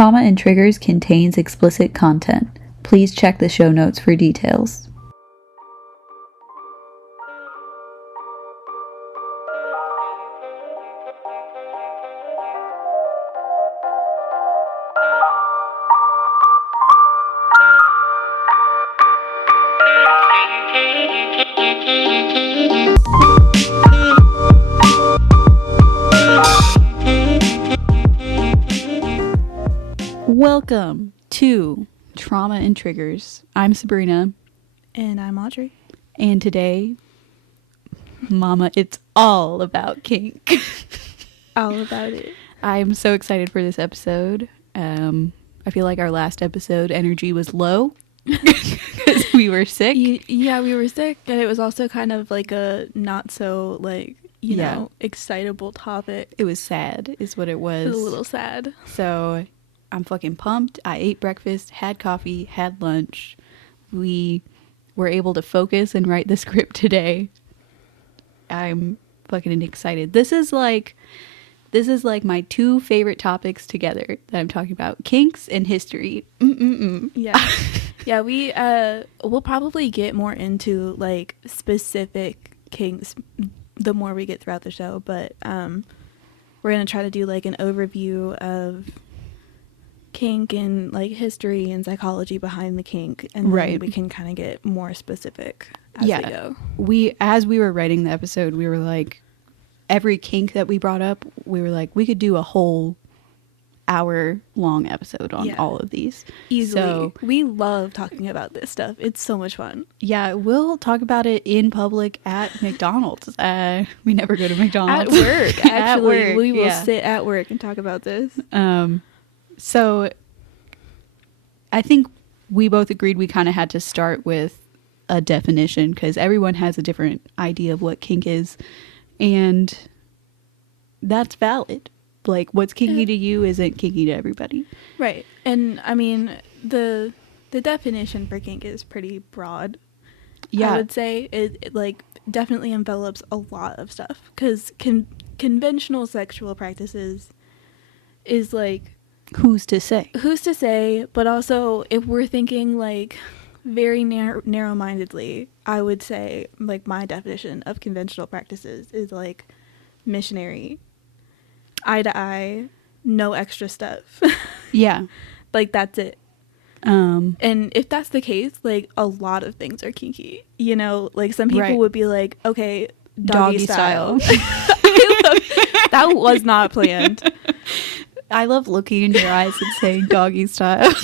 Trauma and Triggers contains explicit content. Please check the show notes for details. Welcome to Trauma and Triggers. I'm Sabrina. And I'm Audrey. And today, Mama, it's all about kink. All about it. I'm so excited for this episode. I feel like our last episode energy was low because we were sick. Yeah, we were sick. And it was also kind of like a not so excitable topic. It was sad is what it was. It was a little sad. So I'm fucking pumped. I ate breakfast, had coffee, had lunch. We were able to focus and write the script today. I'm fucking excited. This is like my two favorite topics together that I'm talking about: kinks and history. Yeah. Yeah, we'll probably get more into like specific kinks the more we get throughout the show, but we're going to try to do like an overview of kink and like history and psychology behind the kink, and then we can kind of get more specific as we go. As we were writing the episode, we were like, every kink that we brought up, we were like, we could do a whole hour-long episode on all of these easily. So we love talking about this stuff. It's so much fun. Yeah, we'll talk about it in public at McDonald's. We never go to McDonald's. At work, actually. At work, we will sit at work and talk about this. So I think we both agreed we kind of had to start with a definition because everyone has a different idea of what kink is, and that's valid. Like, what's kinky to you isn't kinky to everybody. Right. And I mean, the definition for kink is pretty broad. Yeah. I would say it like definitely envelops a lot of stuff because conventional sexual practices is like, who's to say, but also if we're thinking like very narrow-mindedly, I would say like my definition of conventional practices is like missionary, eye to eye, no extra stuff. Yeah. Like that's it. And if that's the case, like a lot of things are kinky, you know, like some people would be like, okay, doggy style. That was not planned. I love looking in your eyes and saying doggy style.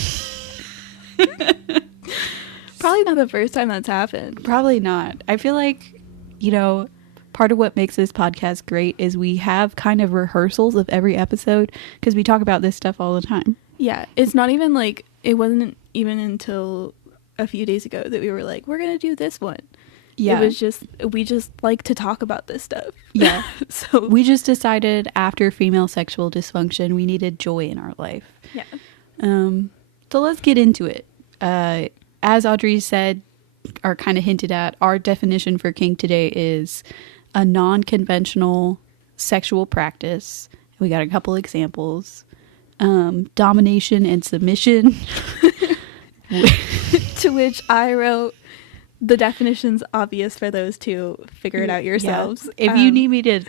Probably not the first time that's happened. Probably not. I feel like, you know, part of what makes this podcast great is we have kind of rehearsals of every episode because we talk about this stuff all the time. Yeah. It's not even like, it wasn't even until a few days ago that we were like, we're going to do this one. Yeah. It was just, we just like to talk about this stuff. Yeah. So we just decided after female sexual dysfunction, we needed joy in our life. Yeah. So let's get into it. As Audrey said, or kind of hinted at, our definition for kink today is a non-conventional sexual practice. We got a couple examples. Domination and submission. To which I wrote, the definition's obvious for those two. Figure it out yourselves. Yeah. If you need me to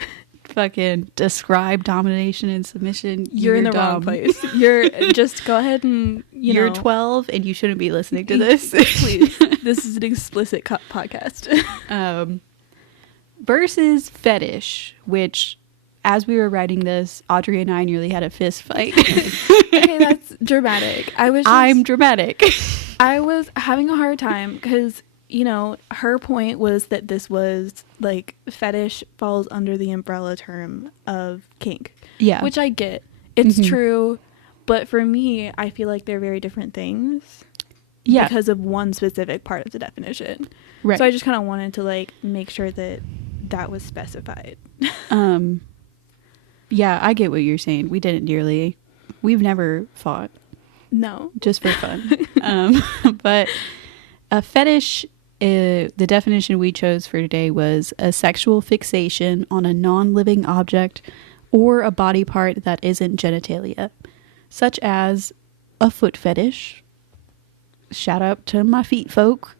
fucking describe domination and submission, you're in the wrong place. You're just go ahead and you're 12 and you shouldn't be listening to this. Please, this is an explicit podcast. Versus fetish, which, as we were writing this, Audrey and I nearly had a fist fight. Okay, that's dramatic. I'm dramatic. I was having a hard time because, you know, her point was that this was like fetish falls under the umbrella term of kink. Yeah. Which I get. It's true. But for me, I feel like they're very different things. Yeah. Because of one specific part of the definition. Right. So I just kind of wanted to like make sure that that was specified. Yeah, I get what you're saying. We've never fought. No. Just for fun. But a fetish, the definition we chose for today was a sexual fixation on a non-living object or a body part that isn't genitalia. such as a foot fetish. Shout out to my feet folk.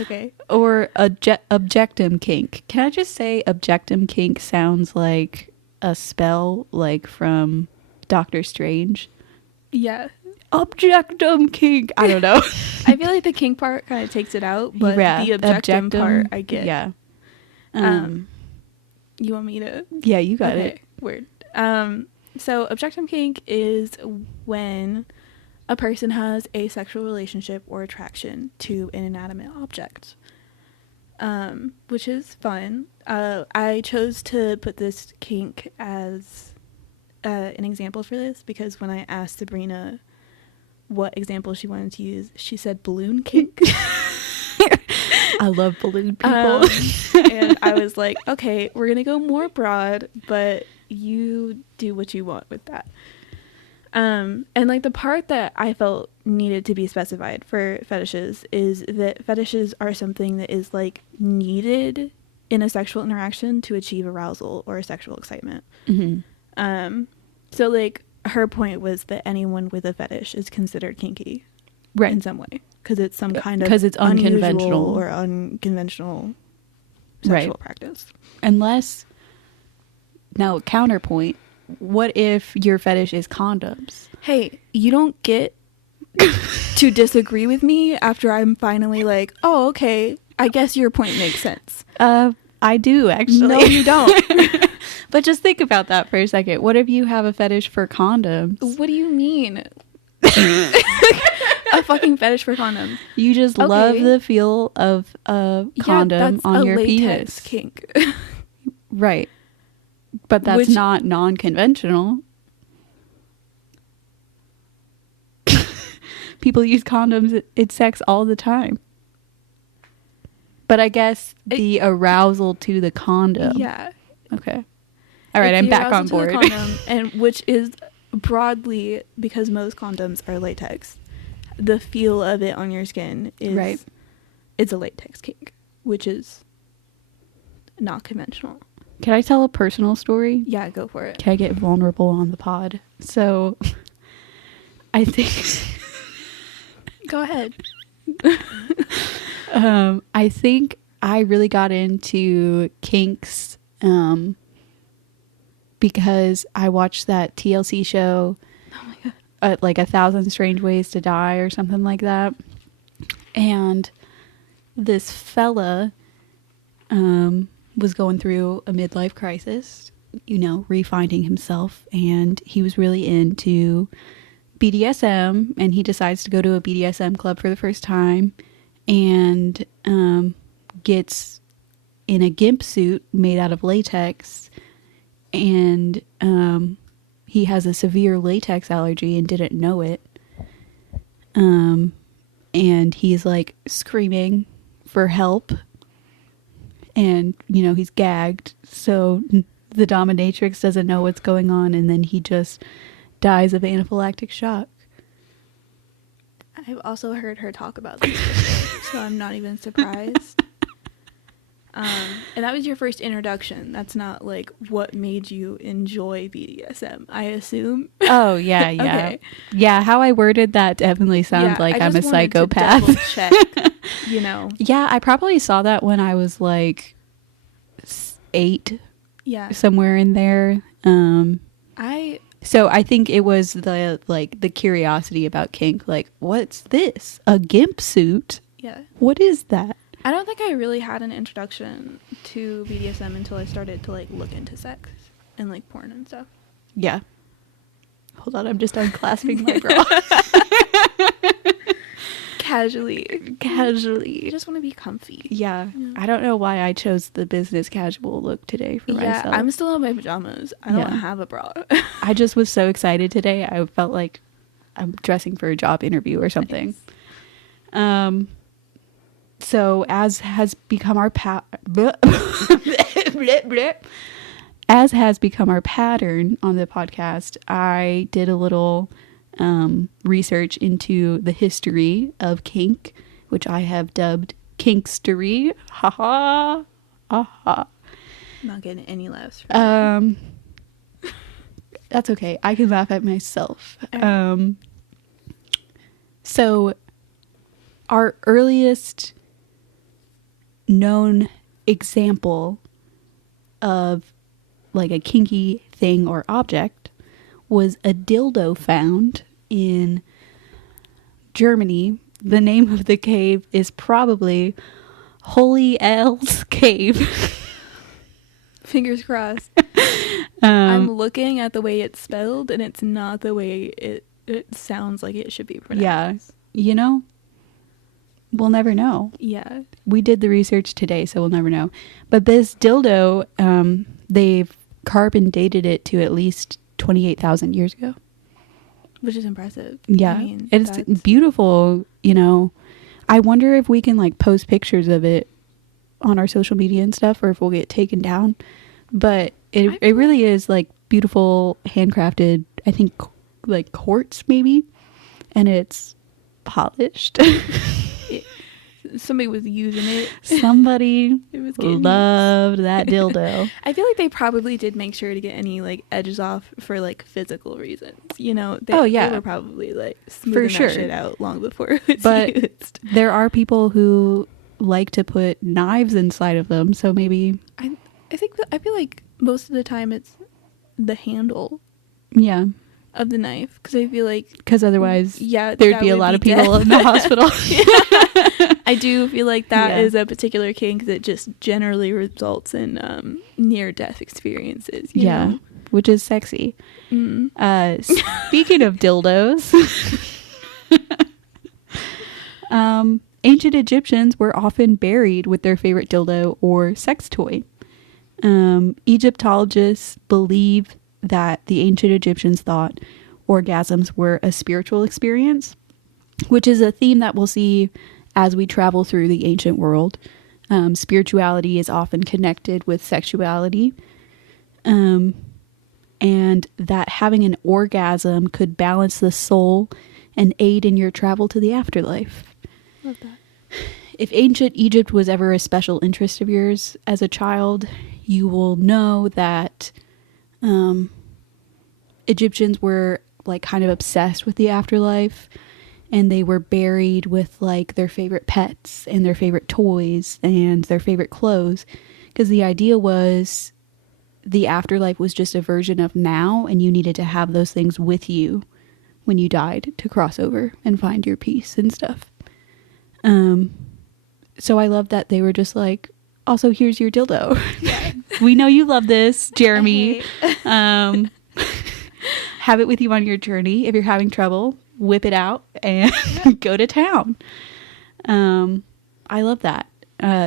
Okay. Or objectum kink. Can I just say objectum kink sounds like a spell like from Doctor Strange? Yeah. Objectum kink. I don't know. I feel like the kink part kind of takes it out, but Yeah, the objectum part I get. Yeah. You want me to? Yeah, you got it. Word. So objectum kink is when a person has a sexual relationship or attraction to an inanimate object, which is fun. I chose to put this kink as an example for this because when I asked Sabrina what example she wanted to use, she said balloon kink. I love balloon people. And I was like, okay, we're gonna go more broad, but you do what you want with that. And like the part that I felt needed to be specified for fetishes is that fetishes are something that is like needed in a sexual interaction to achieve arousal or sexual excitement. Mm-hmm. So like her point was that anyone with a fetish is considered kinky, Right. in some way, because it's some kind of because it's unconventional or unconventional sexual practice. Unless, now counterpoint, what if your fetish is condoms? Hey, you don't get to disagree with me after I'm finally like, oh, okay, I guess your point makes sense. I do, actually. No, you don't. But just think about that for a second. What if you have a fetish for condoms? What do you mean? A fucking fetish for condoms. You just love the feel of a condom that's on a your latex penis. kink. Right. But that's not non-conventional. People use condoms in sex all the time. But I guess the arousal to the condom. Yeah. Okay. All right, It's I'm the back on arousal to the board. condom, and which is broadly, because most condoms are latex, the feel of it on your skin is Right. It's a latex kink, which is not conventional. Can I tell a personal story? Yeah, go for it. Can I get vulnerable on the pod? So, I think... Go ahead. I think I really got into kinks because I watched that TLC show, Oh my god. like 1,000 Strange Ways to Die or something like that. And this fella was going through a midlife crisis, you know, refinding himself, and he was really into BDSM, and he decides to go to a BDSM club for the first time and gets in a gimp suit made out of latex, and he has a severe latex allergy and didn't know it, and he's like screaming for help, and you know he's gagged, so the dominatrix doesn't know what's going on, and then he just dies of anaphylactic shock. I've also heard her talk about this before, so I'm not even surprised. And that was your first introduction. That's not like what made you enjoy BDSM, I assume. Oh yeah, yeah. Okay. Yeah, how I worded that definitely sounds like I'm a psychopath. To check, you know. Yeah, I probably saw that when I was like 8, Yeah. somewhere in there. I So I think it was the curiosity about kink, like, what's this? A gimp suit? yeah. What is that? I don't think I really had an introduction to BDSM until I started to like look into sex and like porn and stuff. Yeah. Hold on, I'm just unclasping my bra. Casually. Casually. You just want to be comfy. Yeah. Yeah. I don't know why I chose the business casual look today for myself. I'm still in my pajamas. I don't have a bra. I just was so excited today. I felt like I'm dressing for a job interview or something. Nice. So as has become our as has become our pattern on the podcast, I did a little research into the history of kink, which I have dubbed kinkstery. Ha ha. Ha ha. Not getting any laughs from That's okay. I can laugh at myself. All right. So our earliest known example of like a kinky thing or object was a dildo found in Germany. The name of the cave is probably Holy L's Cave. Fingers crossed. I'm looking at the way it's spelled, and it's not the way it sounds like it should be pronounced. Yeah. We'll never know. Yeah. We did the research today, so we'll never know. But this dildo, they've carbon dated it to at least 28,000 years ago. Which is impressive. Yeah. I mean, it's beautiful, I wonder if we can like post pictures of it on our social media and stuff, or if we'll get taken down. But it really is like beautiful, handcrafted, I think like quartz maybe. And it's polished. Somebody was using it. Somebody It was loved that dildo. I feel like they probably did make sure to get any like edges off for like physical reasons. They were probably like smoothing sure. that shit out long before it was But used. There are people who like to put knives inside of them, so maybe I feel like most of the time it's the handle yeah, of the knife, because I feel like because otherwise there'd there'd be a lot of people in the hospital. I do feel like that Yeah. is a particular kink that just generally results in near-death experiences. You know? Which is sexy. Mm. Speaking of dildos, ancient Egyptians were often buried with their favorite dildo or sex toy. Egyptologists believe that the ancient Egyptians thought orgasms were a spiritual experience, which is a theme that we'll see as we travel through the ancient world. Spirituality is often connected with sexuality, and that having an orgasm could balance the soul and aid in your travel to the afterlife. Love that. If ancient Egypt was ever a special interest of yours as a child, you will know that Egyptians were like kind of obsessed with the afterlife, and they were buried with like their favorite pets and their favorite toys and their favorite clothes, because the idea was the afterlife was just a version of now, and you needed to have those things with you when you died to cross over and find your peace and stuff. So I love that they were just like, also here's your dildo. We know you love this, Jeremy. Have it with you on your journey. If you're having trouble, whip it out and go to town. I love that.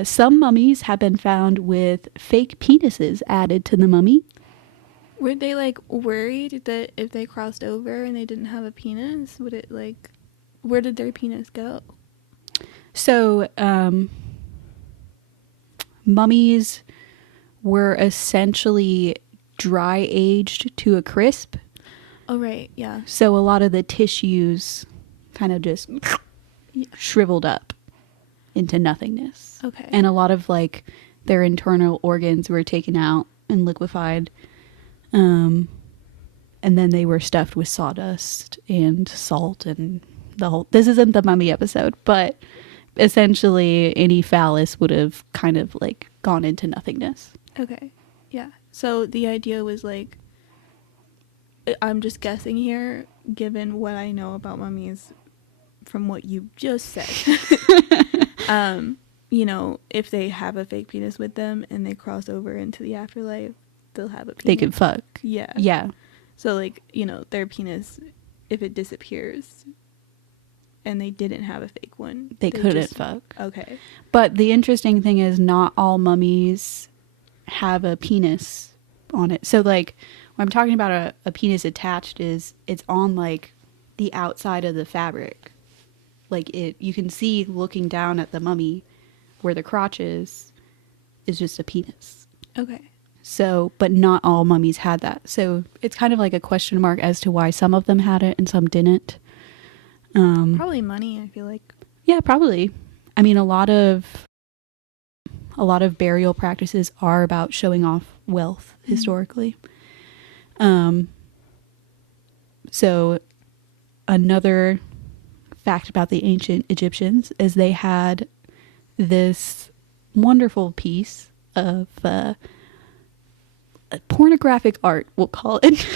Some mummies have been found with fake penises added to the mummy. Were they like worried that if they crossed over and they didn't have a penis, would it like, where did their penis go? So, mummies were essentially dry aged to a crisp. Oh, right. Yeah. So a lot of the tissues kind of just shriveled up into nothingness. Okay. And a lot of like their internal organs were taken out and liquefied. And then they were stuffed with sawdust and salt and the whole, this isn't the mummy episode, but essentially any phallus would have kind of like gone into nothingness. Okay. Yeah. So the idea was like, I'm just guessing here, given what I know about mummies from what you just said. If they have a fake penis with them and they cross over into the afterlife, they'll have a penis. They could fuck. Yeah. Yeah. So like, their penis, if it disappears and they didn't have a fake one, They couldn't fuck. Okay. But the interesting thing is not all mummies have a penis on it. So like when I'm talking about a penis attached, is it's on like the outside of the fabric. Like you can see looking down at the mummy where the crotch is just a penis. Okay. So, but not all mummies had that. So it's kind of like a question mark as to why some of them had it and some didn't. Probably money, I feel like. Yeah, probably. I mean, a lot of burial practices are about showing off wealth historically. So another fact about the ancient Egyptians is they had this wonderful piece of pornographic art, we'll call it,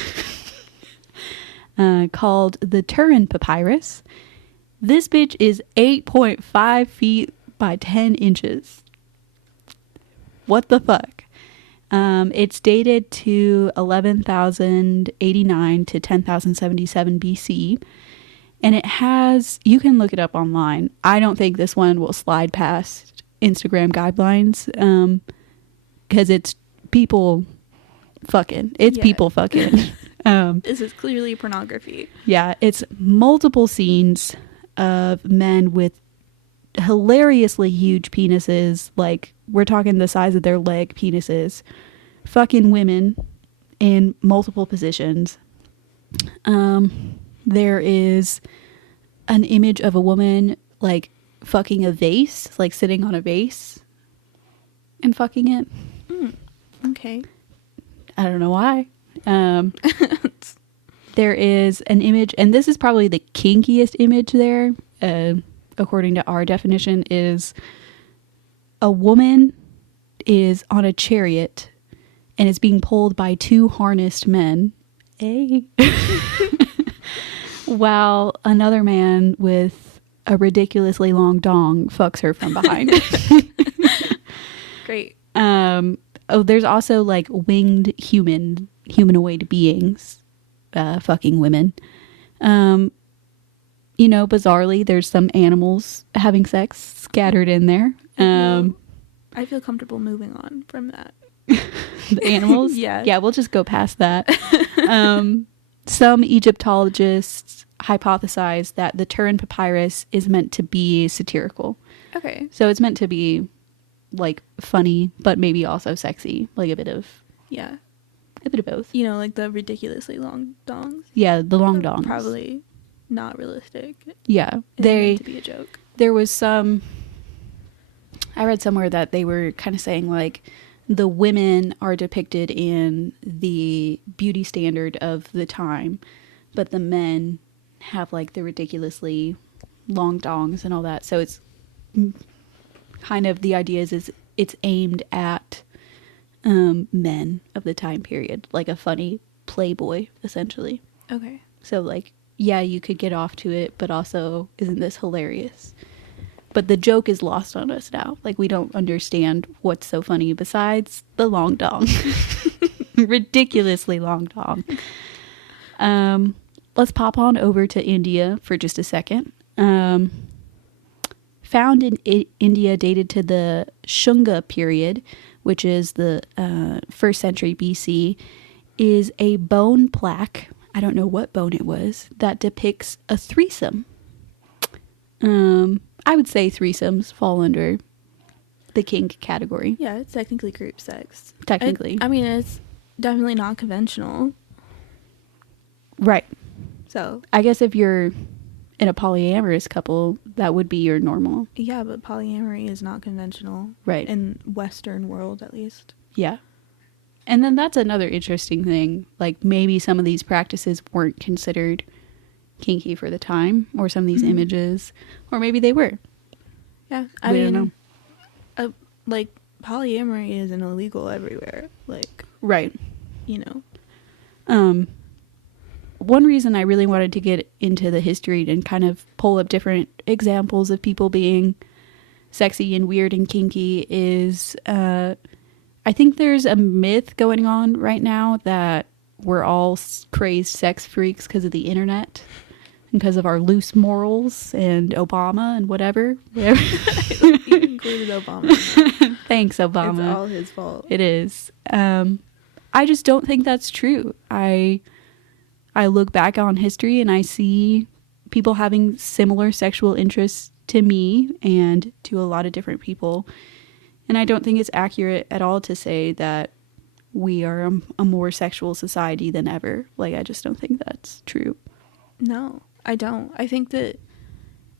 called the Turin Papyrus. This bitch is 8.5 feet by 10 inches. What the fuck? It's dated to 11,089 to 10,077 BC. And it has, you can look it up online. I don't think this one will slide past Instagram guidelines, because it's people fucking. It's people fucking. This is clearly pornography. Yeah, it's multiple scenes of men with hilariously huge penises. Like, we're talking the size of their leg penises. Fucking women in multiple positions. There is an image of a woman, like, fucking a vase, like sitting on a vase and fucking it. Okay. I don't know why. There is an image, and this is probably the kinkiest image there, according to our definition, is a woman is on a chariot and is being pulled by two harnessed men. While another man with a ridiculously long dong fucks her from behind. Great. There's also like winged humanoid beings fucking women. Bizarrely, there's some animals having sex scattered in there. I feel comfortable moving on from that. The animals? Yeah, we'll just go past that. Some Egyptologists hypothesize that the Turin Papyrus is meant to be satirical. Okay. So it's meant to be like funny, but maybe also sexy, like a bit of both. Like the ridiculously long dongs. Yeah, the long dongs. Probably not realistic. Yeah, It's meant to be a joke. There was some. I read somewhere that they were kind of saying like the women are depicted in the beauty standard of the time, but the men have like the ridiculously long dongs and all that. So it's kind of, the idea is it's aimed at men of the time period, like a funny playboy essentially. Okay. So like, yeah, you could get off to it, but also isn't this hilarious? But the joke is lost on us now. Like, we don't understand what's so funny besides the long dong. Ridiculously long dong. Let's pop on over to India for just a second. Found in India, dated to the Shunga period, which is the 1st century BC, is a bone plaque. I don't know what bone it was, that depicts a threesome. I would say threesomes fall under the kink category. Yeah, it's technically group sex. Technically. It's definitely not conventional. Right. So I guess if you're in a polyamorous couple, that would be your normal. Yeah, but polyamory is not conventional. Right. In Western world, at least. Yeah. And then that's another interesting thing. Like, maybe some of these practices weren't considered kinky for the time, or some of these images, or maybe they were. Yeah, I don't know. Like, polyamory isn't illegal everywhere. Like, right. One reason I really wanted to get into the history and kind of pull up different examples of people being sexy and weird and kinky is I think there's a myth going on right now that we're all crazed sex freaks because of the internet. Because of our loose morals and Obama and whatever. You included Obama. Thanks, Obama. It's all his fault. It is. I just don't think that's true. I look back on history and I see people having similar sexual interests to me and to a lot of different people. And I don't think it's accurate at all to say that we are a more sexual society than ever. Like, I just don't think that's true. No. I don't. I think that,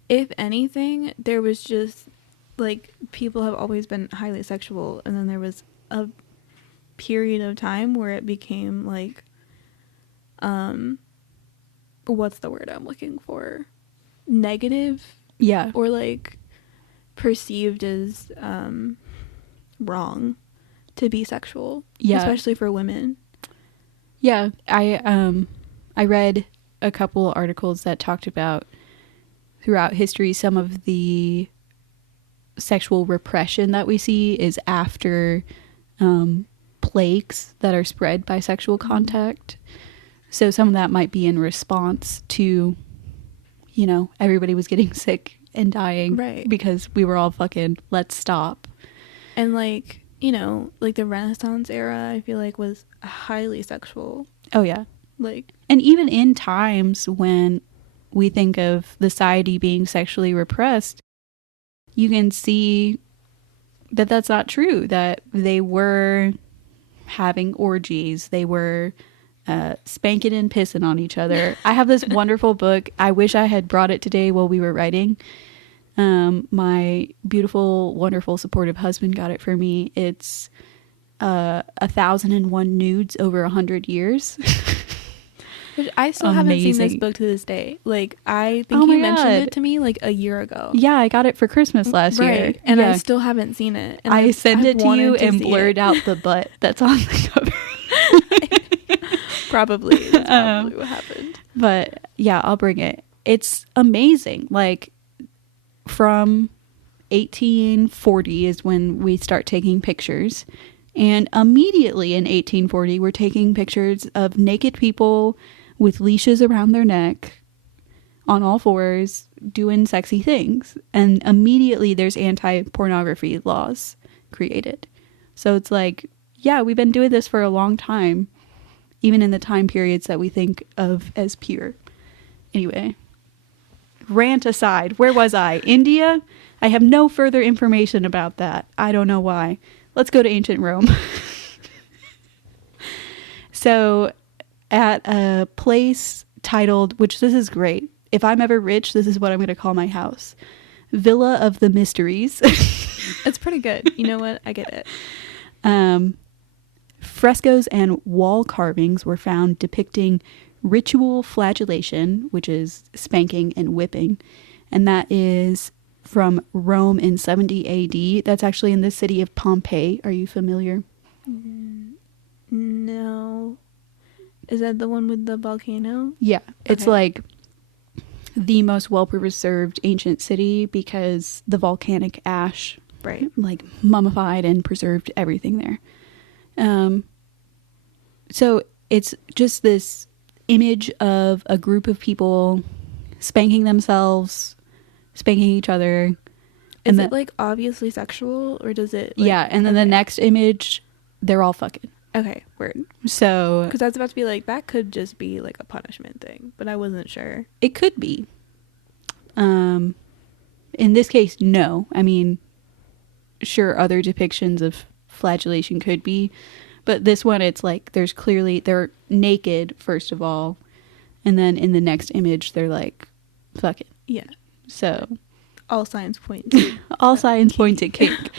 if anything, there was just, like, people have always been highly sexual, and then there was a period of time where it became, like, what's the word I'm looking for? Negative Yeah. or like perceived as wrong to be sexual. Yeah. Especially for women. Yeah. I read a couple articles that talked about throughout history some of the sexual repression that we see is after plagues that are spread by sexual contact. So some of that might be in response to, you know, everybody was getting sick and dying. Right. Because we were all fucking, let's stop. And like, you know, like the Renaissance era, I feel like was highly sexual. Oh, yeah. Like, and even in times when we think of the society being sexually repressed, you can see that that's not true, that they were having orgies, they were spanking and pissing on each other. I have this wonderful book. I wish I had brought it today while we were writing. My beautiful, wonderful, supportive husband got it for me. It's 1,001 Nudes Over 100 Years. Which I still haven't seen this book to this day. Like, I think you mentioned it to me like a year ago. Yeah, I got it for Christmas last year. And yeah. I still haven't seen it. And I sent it to you and blurred out the butt that's on the cover. Probably. That's probably what happened. But yeah, I'll bring it. It's amazing. Like, from 1840 is when we start taking pictures. And immediately in 1840, we're taking pictures of naked people with leashes around their neck on all fours doing sexy things. And immediately there's anti-pornography laws created. So it's like, yeah, we've been doing this for a long time, even in the time periods that we think of as pure. Anyway, rant aside, where was I? India? I have no further information about that. I don't know why. Let's go to ancient Rome. So at a place titled, which this is great. If I'm ever rich, this is what I'm going to call my house. Villa of the Mysteries. It's pretty good. You know what? I get it. Frescoes and wall carvings were found depicting ritual flagellation, which is spanking and whipping. And that is from Rome in 70 AD. That's actually in the city of Pompeii. Are you familiar? No. Is that the one with the volcano? Yeah. It's like the most well-preserved ancient city because the volcanic ash like mummified and preserved everything there. So it's just this image of a group of people spanking themselves, spanking each other. Is it like obviously sexual or does it like, yeah, and then the next image they're all fucking. Okay, word. So because I was about to be like, that could just be like a punishment thing, but I wasn't sure. It could be. In this case, no. I mean, sure, other depictions of flagellation could be, but this one, it's like there's clearly, they're naked first of all, and then in the next image they're like fucking. Yeah. So all signs point to all signs point to kink.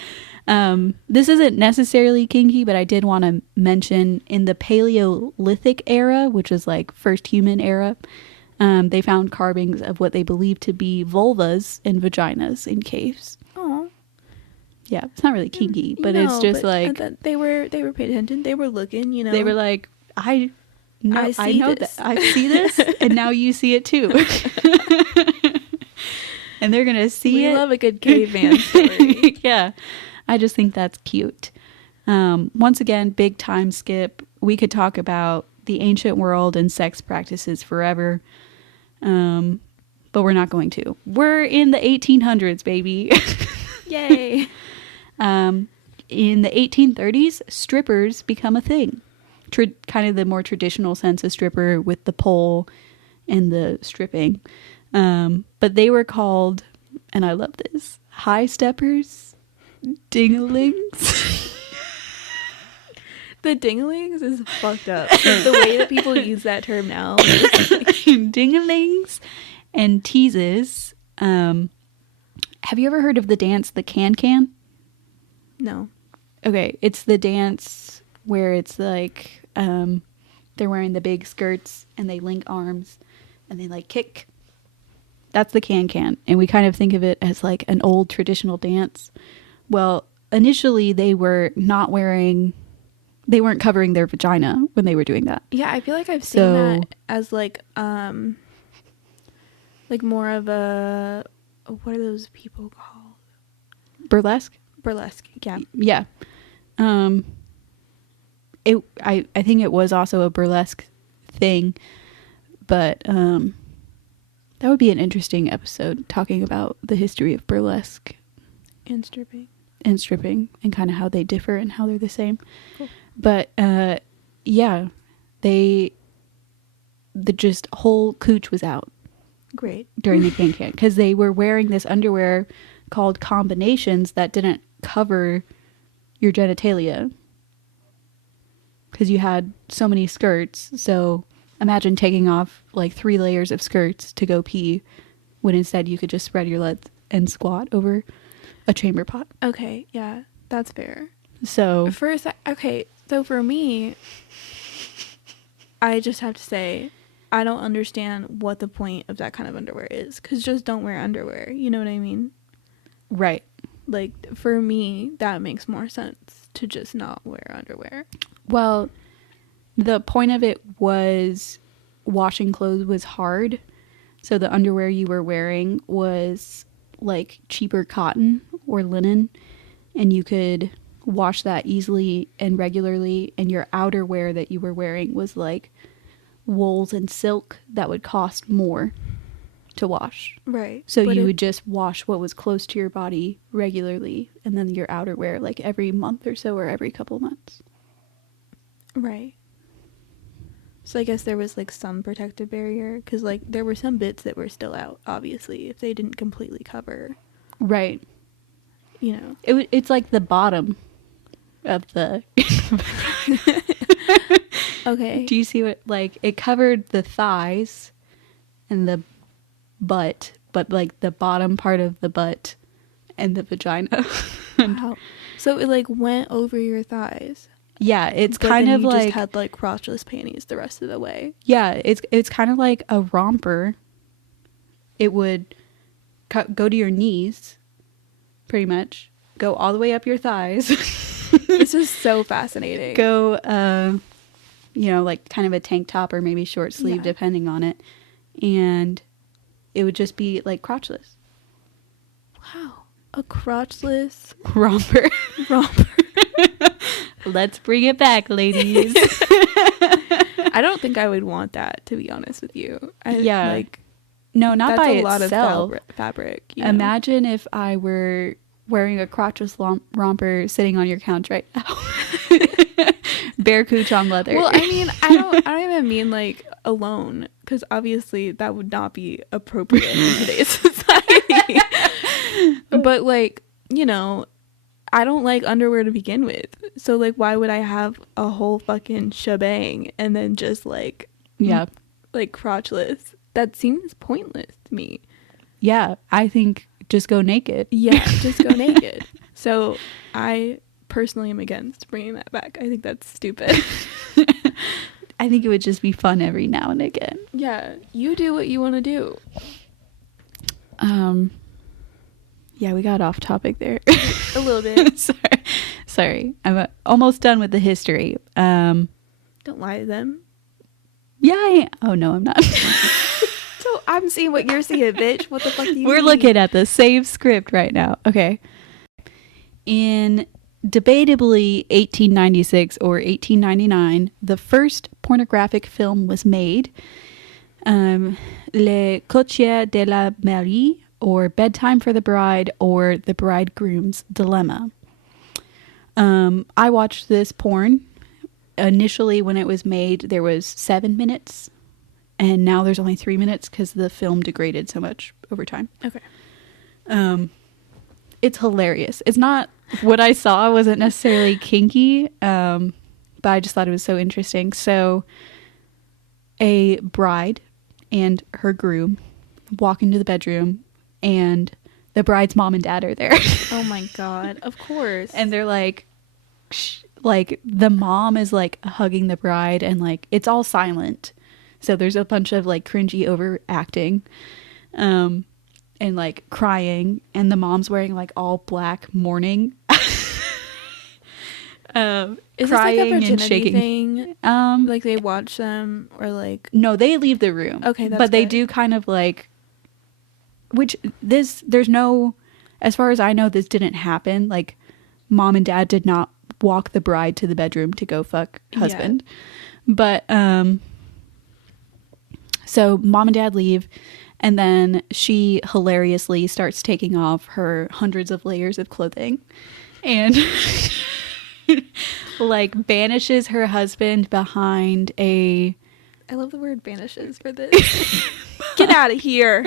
This isn't necessarily kinky, but I did want to mention in the Paleolithic era, which is like first human era, they found carvings of what they believed to be vulvas and vaginas in caves. Oh, yeah, it's not really kinky, but it's just like they were paid attention. They were looking, you know. They were like, I know this. that I see this, and now you see it too. And they're gonna see it. We love a good caveman story. Yeah. I just think that's cute. Once again, big time skip. We could talk about the ancient world and sex practices forever. But we're not going to. We're in the 1800s, baby. Yay. In the 1830s, strippers become a thing. Kind of the more traditional sense of stripper with the pole and the stripping. But they were called, and I love this, high steppers. Dinglings. The dinglings is fucked up. The way that people use that term now. Dinglings and teases. Have you ever heard of the dance the can? No. Okay, it's the dance where it's like they're wearing the big skirts and they link arms and they like kick. That's the can. And we kind of think of it as like an old traditional dance. Well, initially they weren't covering their vagina when they were doing that. Yeah, I feel like I've seen that as like more of a, what are those people called? Burlesque? Burlesque, yeah. Yeah. I think it was also a burlesque thing, but that would be an interesting episode, talking about the history of burlesque and stripping and kind of how they differ and how they're the same. Cool. But yeah, the just whole cooch was out. Great. During the can because they were wearing this underwear called combinations that didn't cover your genitalia, because you had so many skirts. So imagine taking off like 3 layers of skirts to go pee, when instead you could just spread your legs and squat over a chamber pot. Okay, yeah, that's fair. So so for me, I just have to say, I don't understand what the point of that kind of underwear is, because just don't wear underwear, you know what I mean? Right. Like, for me, that makes more sense to just not wear underwear. Well, the point of it was washing clothes was hard, so the underwear you were wearing was like cheaper cotton or linen, and you could wash that easily and regularly, and your outerwear that you were wearing was like wools and silk that would cost more to wash. Right. So you would just wash what was close to your body regularly, and then your outerwear like every month or so, or every couple months. Right. So I guess there was like some protective barrier, because like there were some bits that were still out, obviously, if they didn't completely cover. Right. You know. It's like the bottom of the... Okay. Do you see what, like, it covered the thighs and the butt, but like the bottom part of the butt and the vagina. Wow. So it like went over your thighs. Yeah, it's but kind then of you like just had like crotchless panties the rest of the way. Yeah, it's kind of like a romper. It would go to your knees, pretty much. Go all the way up your thighs. This is so fascinating. Go, like kind of a tank top or maybe short sleeve, depending on it. And it would just be like crotchless. Wow. A crotchless romper. Let's bring it back, ladies. I don't think I would want that, to be honest with you. No, not by itself. That's a lot of fabric. You know? Imagine if I were wearing a crotchless romper sitting on your couch right now. Bare cooch on leather. Well, I mean, I don't even mean like alone, because obviously that would not be appropriate in today's society. But like, I don't like underwear to begin with. So like, why would I have a whole fucking shebang and then just like crotchless? That seems pointless to me. Yeah, I think just go naked. Yeah, just go naked. So I personally am against bringing that back. I think that's stupid. I think it would just be fun every now and again. Yeah, you do what you want to do. Yeah, we got off topic there. A little bit. Sorry. I'm almost done with the history. Don't lie to them. Yeah, oh no, I'm not. So I'm seeing what you're seeing, bitch. What the fuck do you We're mean? looking at the same script right now. Okay. In debatably 1896 or 1899, the first pornographic film was made, Le Cocher de la Mariée, or Bedtime for the Bride, or The Bridegroom's Dilemma. I watched this porn. Initially, when it was made, there was 7 minutes, and now there's only 3 minutes because the film degraded so much over time. Okay. It's hilarious. It's not, what I saw wasn't necessarily kinky, but I just thought it was so interesting. So a bride and her groom walk into the bedroom, and the bride's mom and dad are there. Oh my god, of course. And they're like the mom is like hugging the bride, and like it's all silent. So there's a bunch of like cringy overacting, and like crying, and the mom's wearing like all black mourning. Is this crying like a and virginity shaking. thing? Like they watch them or like... No, they leave the room. Okay, that's but they good. do kind of like, which there's no, as far as I know, this didn't happen. Like, mom and dad did not walk the bride to the bedroom to go fuck husband. But so mom and dad leave, and then she hilariously starts taking off her hundreds of layers of clothing, and like banishes her husband behind a... I love the word banishes for this. Get out of here.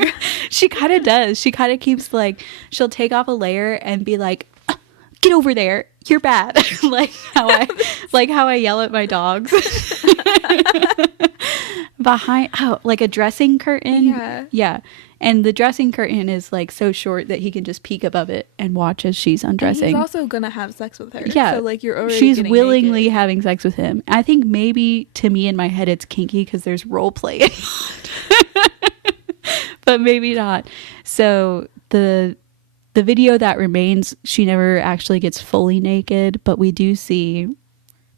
She kind of does. She kind of keeps like, she'll take off a layer and be like, get over there, you're bad. like how I yell at my dogs. Behind, like a dressing curtain. Yeah. And the dressing curtain is like so short that he can just peek above it and watch as she's undressing. And he's also gonna have sex with her. Yeah. So like you're already she's getting willingly naked. having sex with him. I think maybe to me in my head it's kinky because there's role play involved. But maybe not. So the video that remains, she never actually gets fully naked, but we do see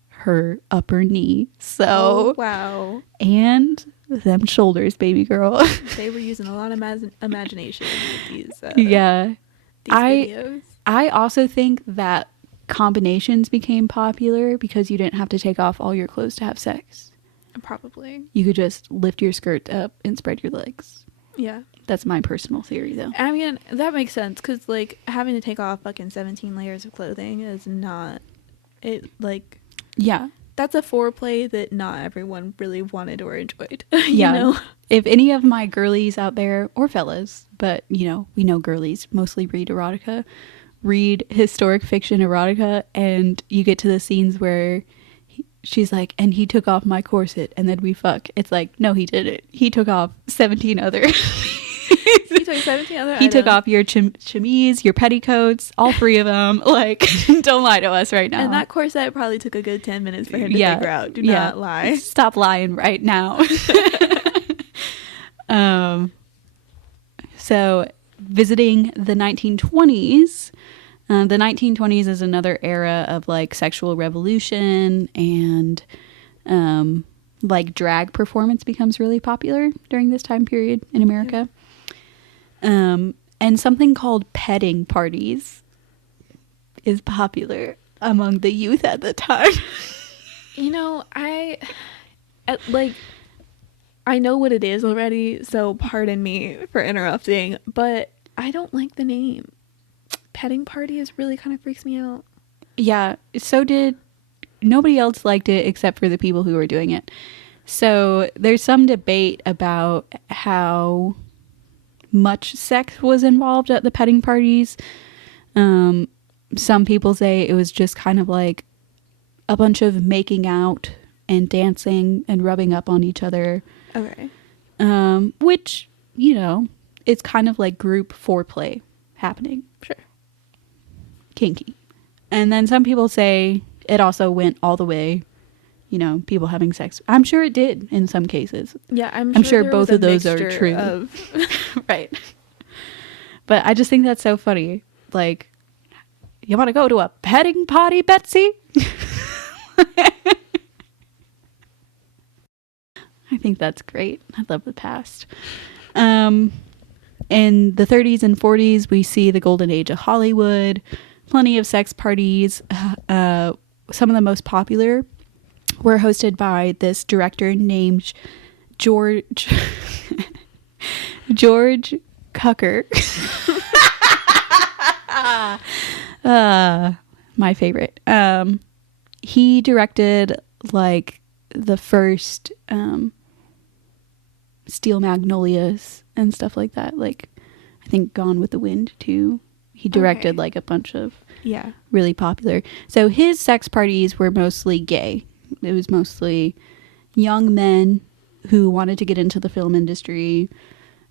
her upper knee. So Oh, wow. And them shoulders, baby girl. They were using a lot of imagination with these yeah. these videos. I also think that combinations became popular because you didn't have to take off all your clothes to have sex. Probably. You could just lift your skirt up and spread your legs. Yeah. That's my personal theory, though. I mean, that makes sense because, like, having to take off fucking 17 layers of clothing is not... It, like... Yeah. That's a foreplay that not everyone really wanted or enjoyed. Yeah. You know? If any of my girlies out there, or fellas, but, you know, we know girlies mostly read erotica, read historic fiction erotica, and you get to the scenes where she's like, and he took off my corset, and then we fuck. It's like, no, he didn't. He took off 17 other... He took 17 other He items. took off your chemise, your petticoats, all 3 of them. Like, don't lie to us right now. And that corset probably took a good 10 minutes for him to figure out. Do not lie. Stop lying right now. So, visiting the 1920s. The 1920s is another era of, like, sexual revolution, and, like, drag performance becomes really popular during this time period in America. And something called petting parties is popular among the youth at the time. You know, I know what it is already, so pardon me for interrupting, but I don't like the name. Petting party really kind of freaks me out. Yeah, so did nobody else liked it except for the people who were doing it. So there's some debate about how much sex was involved at the petting parties. Some people say it was just kind of like a bunch of making out and dancing and rubbing up on each other. Okay. Which, you know, it's kind of like group foreplay happening. Sure. Kinky. And then some people say it also went all the way, you know, people having sex. I'm sure it did in some cases. Yeah, I'm sure there both was a of those are mixture true. of- Right. But I just think that's so funny. Like, you want to go to a petting party, Betsy? I think that's great. I love the past. In the 30s and 40s, we see the golden age of Hollywood. Plenty of sex parties. Some of the most popular were hosted by this director named George Cucker. My favorite. He directed like the first Steel Magnolias and stuff like that. Like, I think Gone with the Wind too. He directed like a bunch of really popular. So his sex parties were mostly gay. It was mostly young men who wanted to get into the film industry,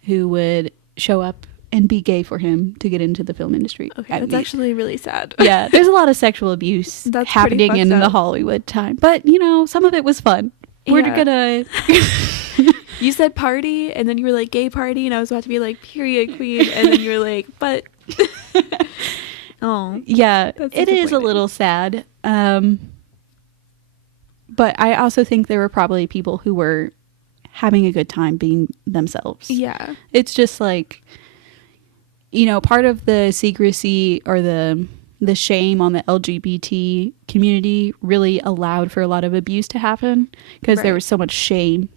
who would show up and be gay for him to get into the film industry. Okay, that's actually really sad. Yeah, there's a lot of sexual abuse That's happening pretty in fucked the up. Hollywood time. But, you know, some of it was fun. We're Yeah. gonna You said party, and then you were like gay party, and I was about to be like period queen, and then you were like, but oh yeah, that's it is a disappointing. little sad. But I also think there were probably people who were having a good time being themselves. Yeah. It's just like, you know, part of the secrecy or the shame on the LGBT community really allowed for a lot of abuse to happen because there Right. was so much shame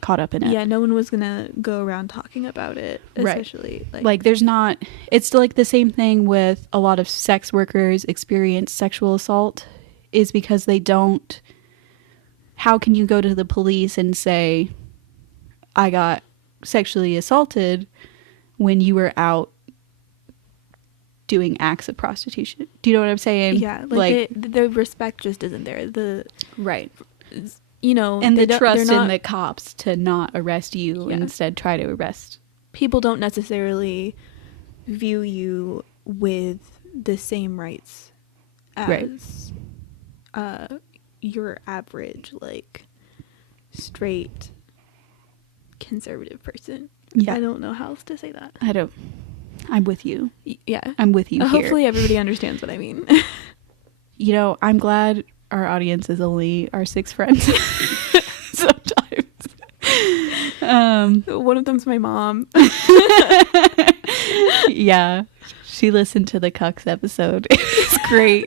caught up in it. Yeah, no one was gonna go around talking about it, Right. especially Like there's not, it's like the same thing with a lot of sex workers experience sexual assault is because they don't, how can you go to the police and say, I got sexually assaulted when you were out doing acts of prostitution? Do you know what I'm saying? yeah, like the respect just isn't there. Right. You know, And they the don't- trust they're not- in the cops to not arrest you Yeah. and instead try to arrest. people don't necessarily view you with the same rights Right. as your average like straight conservative person. Yeah. I don't know how else to say that. I'm with you. Yeah. I'm with you here. Hopefully everybody understands what I mean. You know, I'm glad our audience is only our 6 friends. Sometimes. One of them's my mom. Yeah. She listened to the Cucks episode. It's great.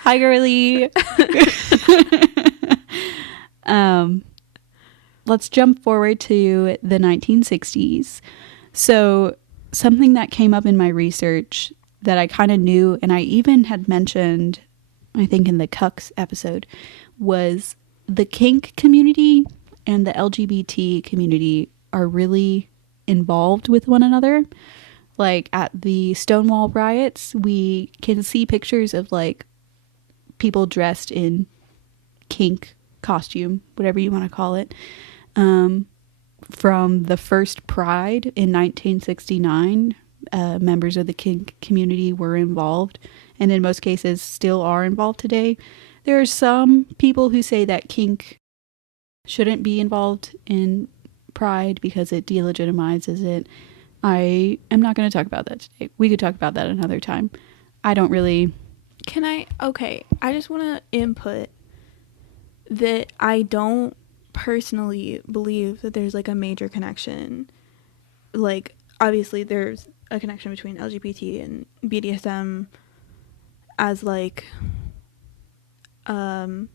Hi, girly. Let's jump forward to the 1960s. So something that came up in my research that I kind of knew, and I even had mentioned, I think in the Cucks episode, was the kink community and the LGBT community are really involved with one another. Like at the Stonewall riots, we can see pictures of like people dressed in kink costume, whatever you want to call it, from the first Pride in 1969. Members of the kink community were involved, and in most cases still are involved today. There are some people who say that kink shouldn't be involved in Pride because it delegitimizes it. I am not going to talk about that today. We could talk about that another time. I don't really... I just want to input that I don't personally believe that there's like a major connection. Like, obviously there's a connection between LGBT and BDSM as like for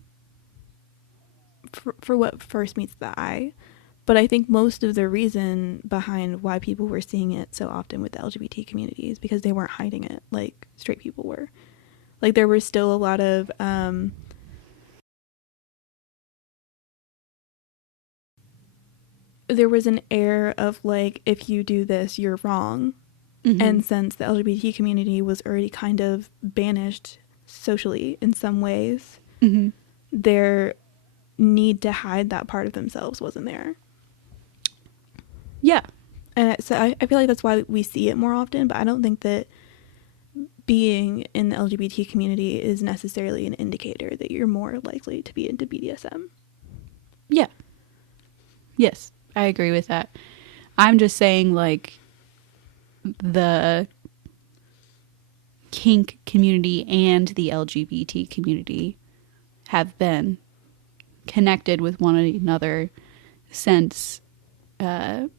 what first meets the eye, but I think most of the reason behind why people were seeing it so often with the LGBT community is because they weren't hiding it like straight people were. Like there was still a lot of there was an air of like, if you do this you're wrong. Mm-hmm. And since the LGBT community was already kind of banished socially in some ways, Mm-hmm. their need to hide that part of themselves wasn't there. Yeah. And so I feel like that's why we see it more often, but I don't think that being in the LGBT community is necessarily an indicator that you're more likely to be into BDSM. Yeah. Yes, I agree with that. I'm just saying, like, the kink community and the LGBT community have been connected with one another since the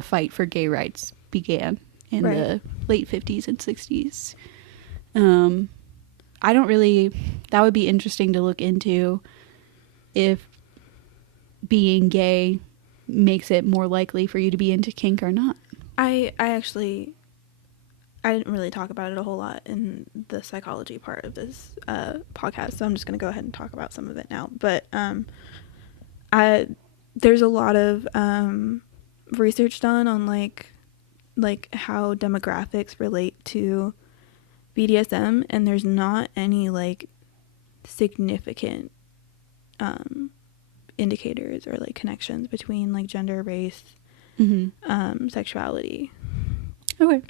fight for gay rights began in Right. the late 50s and 60s. I don't really... That would be interesting to look into if being gay makes it more likely for you to be into kink or not. I didn't really talk about it a whole lot in the psychology part of this podcast, so I'm just going to go ahead and talk about some of it now. But there's a lot of research done on like how demographics relate to BDSM, and there's not any like significant indicators or like connections between like gender, race, sexuality. Okay.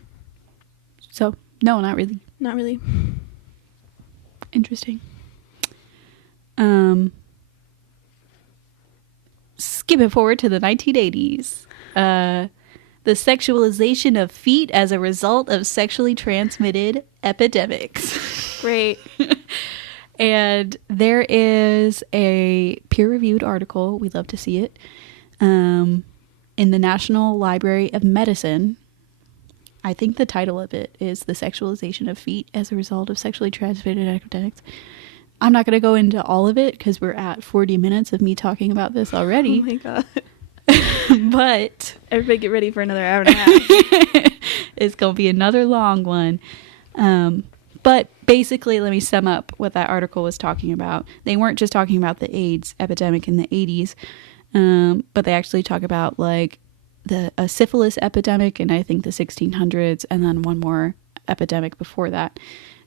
So, no, not really. Not really. Interesting. skipping forward to the 1980s. The sexualization of feet as a result of sexually transmitted epidemics. Great. And there is a peer-reviewed article, we love to see it, in the National Library of Medicine. I think the title of it is The Sexualization of Feet as a Result of Sexually Transmitted Epidemics. I'm not going to go into all of it because we're at 40 minutes of me talking about this already. Oh my god. But Everybody get ready for another hour and a half. it's going to be another long one. But basically, let me sum up what that article was talking about. They weren't just talking about the AIDS epidemic in the 80s, but they actually talk about like a syphilis epidemic in I think the 1600s, and then one more epidemic before that.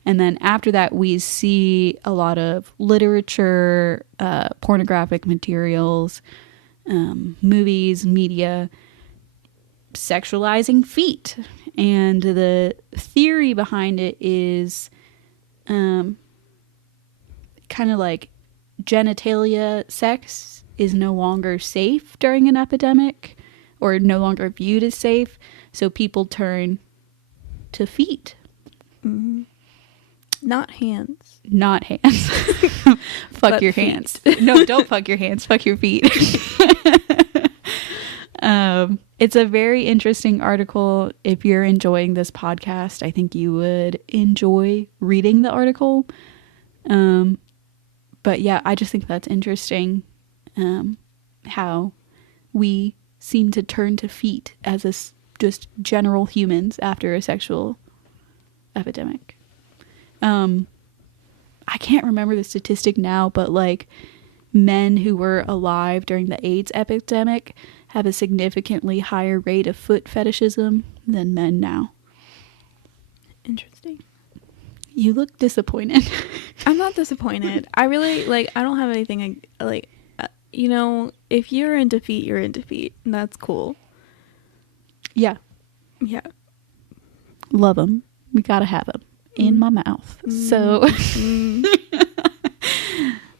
And then after that, we see a lot of literature, pornographic materials, movies, media, sexualizing feet. And the theory behind it is kind of like genitalia sex is no longer safe during an epidemic, or no longer viewed as safe, so people turn to feet. Mm-hmm. Not hands. Not hands. Fuck your feet. hands. No, don't fuck your hands. Fuck your feet. It's a very interesting article. If you're enjoying this podcast, I think you would enjoy reading the article. But yeah, I just think that's interesting. How we seem to turn to feet as just general humans after a sexual epidemic. I can't remember the statistic now, but like men who were alive during the AIDS epidemic have a significantly higher rate of foot fetishism than men now. Interesting. You look disappointed. I'm not disappointed. I really I don't have anything you know, if you're into feet, you're into feet, and that's cool. Yeah. Yeah. Love them. We gotta have them in my mouth. So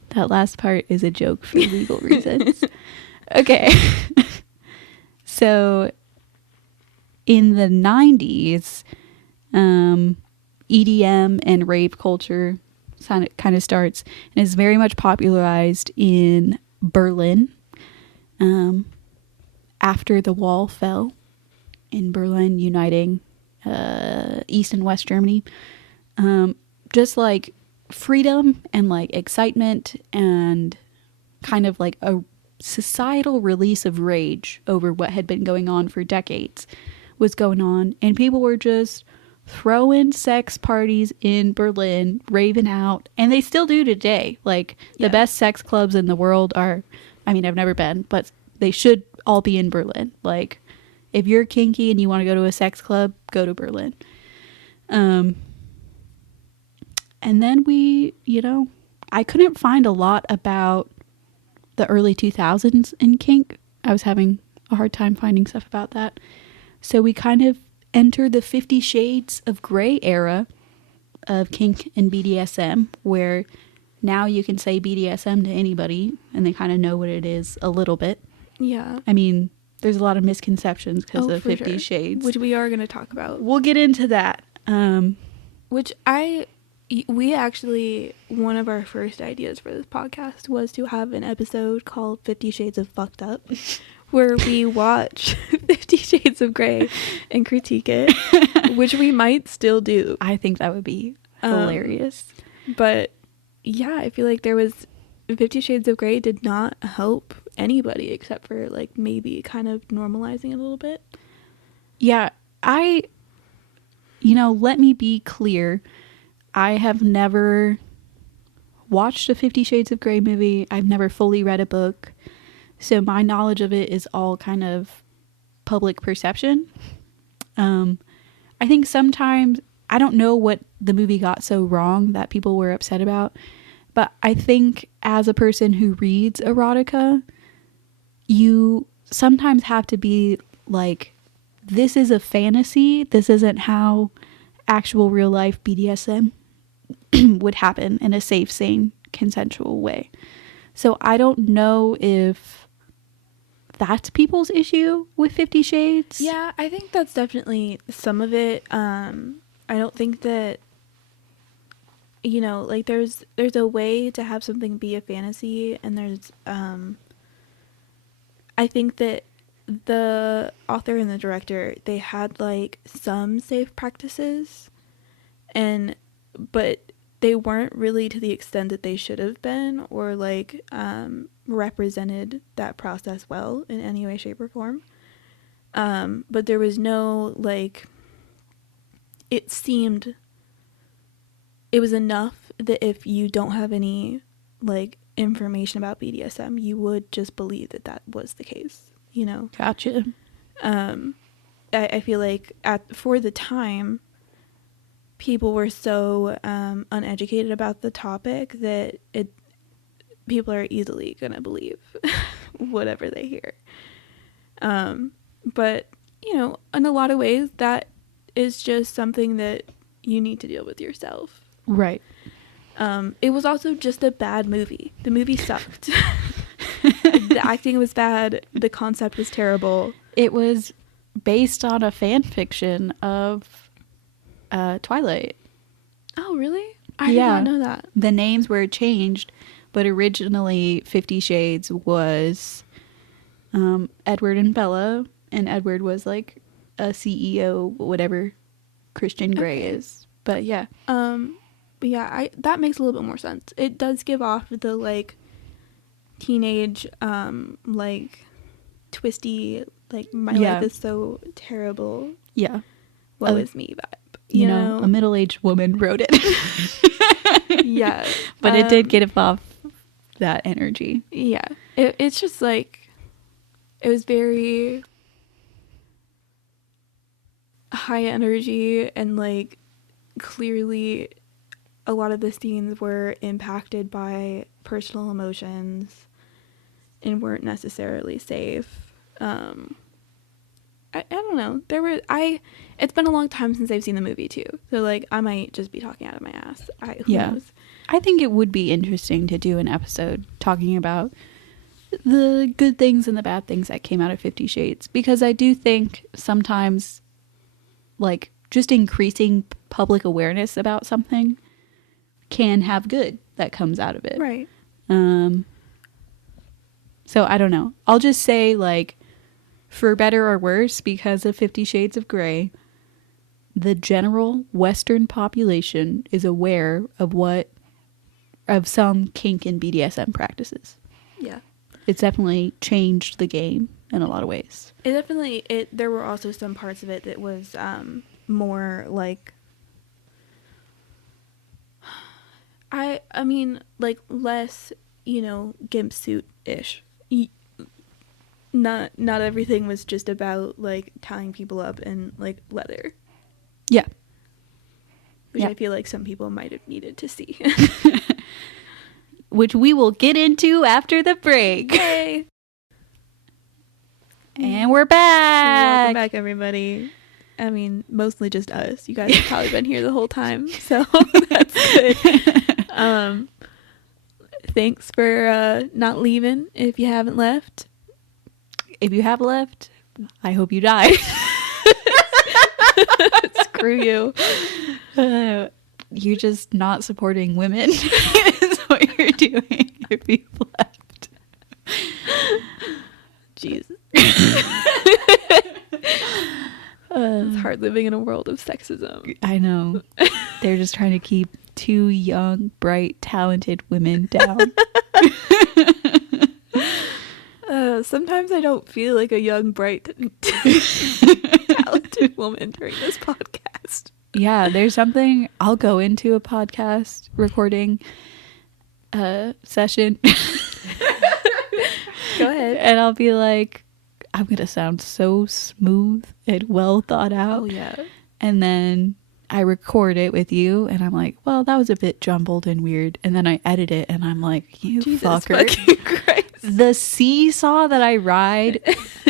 that last part is a joke for legal reasons. Okay. So in the 90s, EDM and rave culture kind of starts and is very much popularized in Berlin. After the wall fell in Berlin, uniting East and West Germany, just like freedom and like excitement and kind of like a societal release of rage over what had been going on for decades was going on, and people were just throwing sex parties in Berlin, raving out, and they still do today. Like the best sex clubs in the world are, I mean, I've never been, but they should all be in Berlin. Like if you're kinky and you want to go to a sex club, go to Berlin. And then I couldn't find a lot about the early 2000s in kink. I was having a hard time finding stuff about that. So we kind of entered the 50 Shades of Grey era of kink and BDSM, where now you can say BDSM to anybody and they kind of know what it is a little bit. Yeah. I mean, there's a lot of misconceptions because of 50 Shades. Which we are going to talk about. We'll get into that. We actually, one of our first ideas for this podcast was to have an episode called 50 Shades of Fucked Up, where we watch 50 Shades of Grey and critique it, which we might still do. I think that would be hilarious. But yeah, I feel like 50 Shades of Grey did not help anybody except for like maybe kind of normalizing it a little bit. Yeah, let me be clear. I have never watched a 50 Shades of Grey movie. I've never fully read a book. So my knowledge of it is all kind of public perception. I think sometimes, I don't know what the movie got so wrong that people were upset about. But I think as a person who reads erotica, you sometimes have to be like, this is a fantasy. This isn't how actual real life BDSM would happen in a safe, sane, consensual way. So I don't know if that's people's issue with 50 Shades. Yeah, I think that's definitely some of it. I don't think that, you know, like there's a way to have something be a fantasy, and there's I think that the author and the director, they had like some safe practices, but they weren't really to the extent that they should have been, or like represented that process well in any way, shape, or form. But there was no, like, it seemed it was enough that if you don't have any like information about BDSM, you would just believe that that was the case, you know. Gotcha. I feel like for the time, people were so uneducated about the topic that people are easily gonna believe whatever they hear. But you know, in a lot of ways, that is just something that you need to deal with yourself. Right. It was also just a bad movie. The movie sucked. The acting was bad. The concept was terrible. It was based on a fan fiction of Twilight. Oh, really? I did not know that. The names were changed, but originally 50 Shades was Edward and Bella, and Edward was like a CEO, whatever Christian Grey is. But yeah. But yeah, that makes a little bit more sense. It does give off the like teenage like twisty, like my life is so terrible. Yeah. Woe is me vibe. You know, a middle-aged woman wrote it. Yeah. But it did get off that energy. Yeah. It's just like, it was very high energy, and like clearly a lot of the scenes were impacted by personal emotions and weren't necessarily safe. I don't know. It's been a long time since I've seen the movie too, so like I might just be talking out of my ass. Who knows? I think it would be interesting to do an episode talking about the good things and the bad things that came out of 50 Shades, because I do think sometimes like just increasing public awareness about something can have good that comes out of it. Right. So I don't know. I'll just say, like, for better or worse, because of 50 Shades of Grey, the general Western population is aware of some kink and BDSM practices. Yeah. It's definitely changed the game in a lot of ways. There were also some parts of it that was more like, I mean, like less, you know, gimp suit-ish. Not everything was just about like tying people up in like leather. Yeah. Which I feel like some people might have needed to see. Which we will get into after the break. Yay! And we're back! Welcome back, everybody. I mean, mostly just us. You guys have probably been here the whole time, so that's good. Thanks for not leaving if you haven't left. If you have left, I hope you die. Screw you. You're just not supporting women is what you're doing if you've left. Jesus. It's hard living in a world of sexism. I know. They're just trying to keep two young, bright, talented women down. Sometimes I don't feel like a young, bright, talented woman during this podcast. Yeah, there's something. I'll go into a podcast recording session. Go ahead. And I'll be like, I'm going to sound so smooth and well thought out. Oh, yeah. And then I record it with you and I'm like, well, that was a bit jumbled and weird. And then I edit it and I'm like, you Jesus fucker. fucking Christ. The seesaw that I ride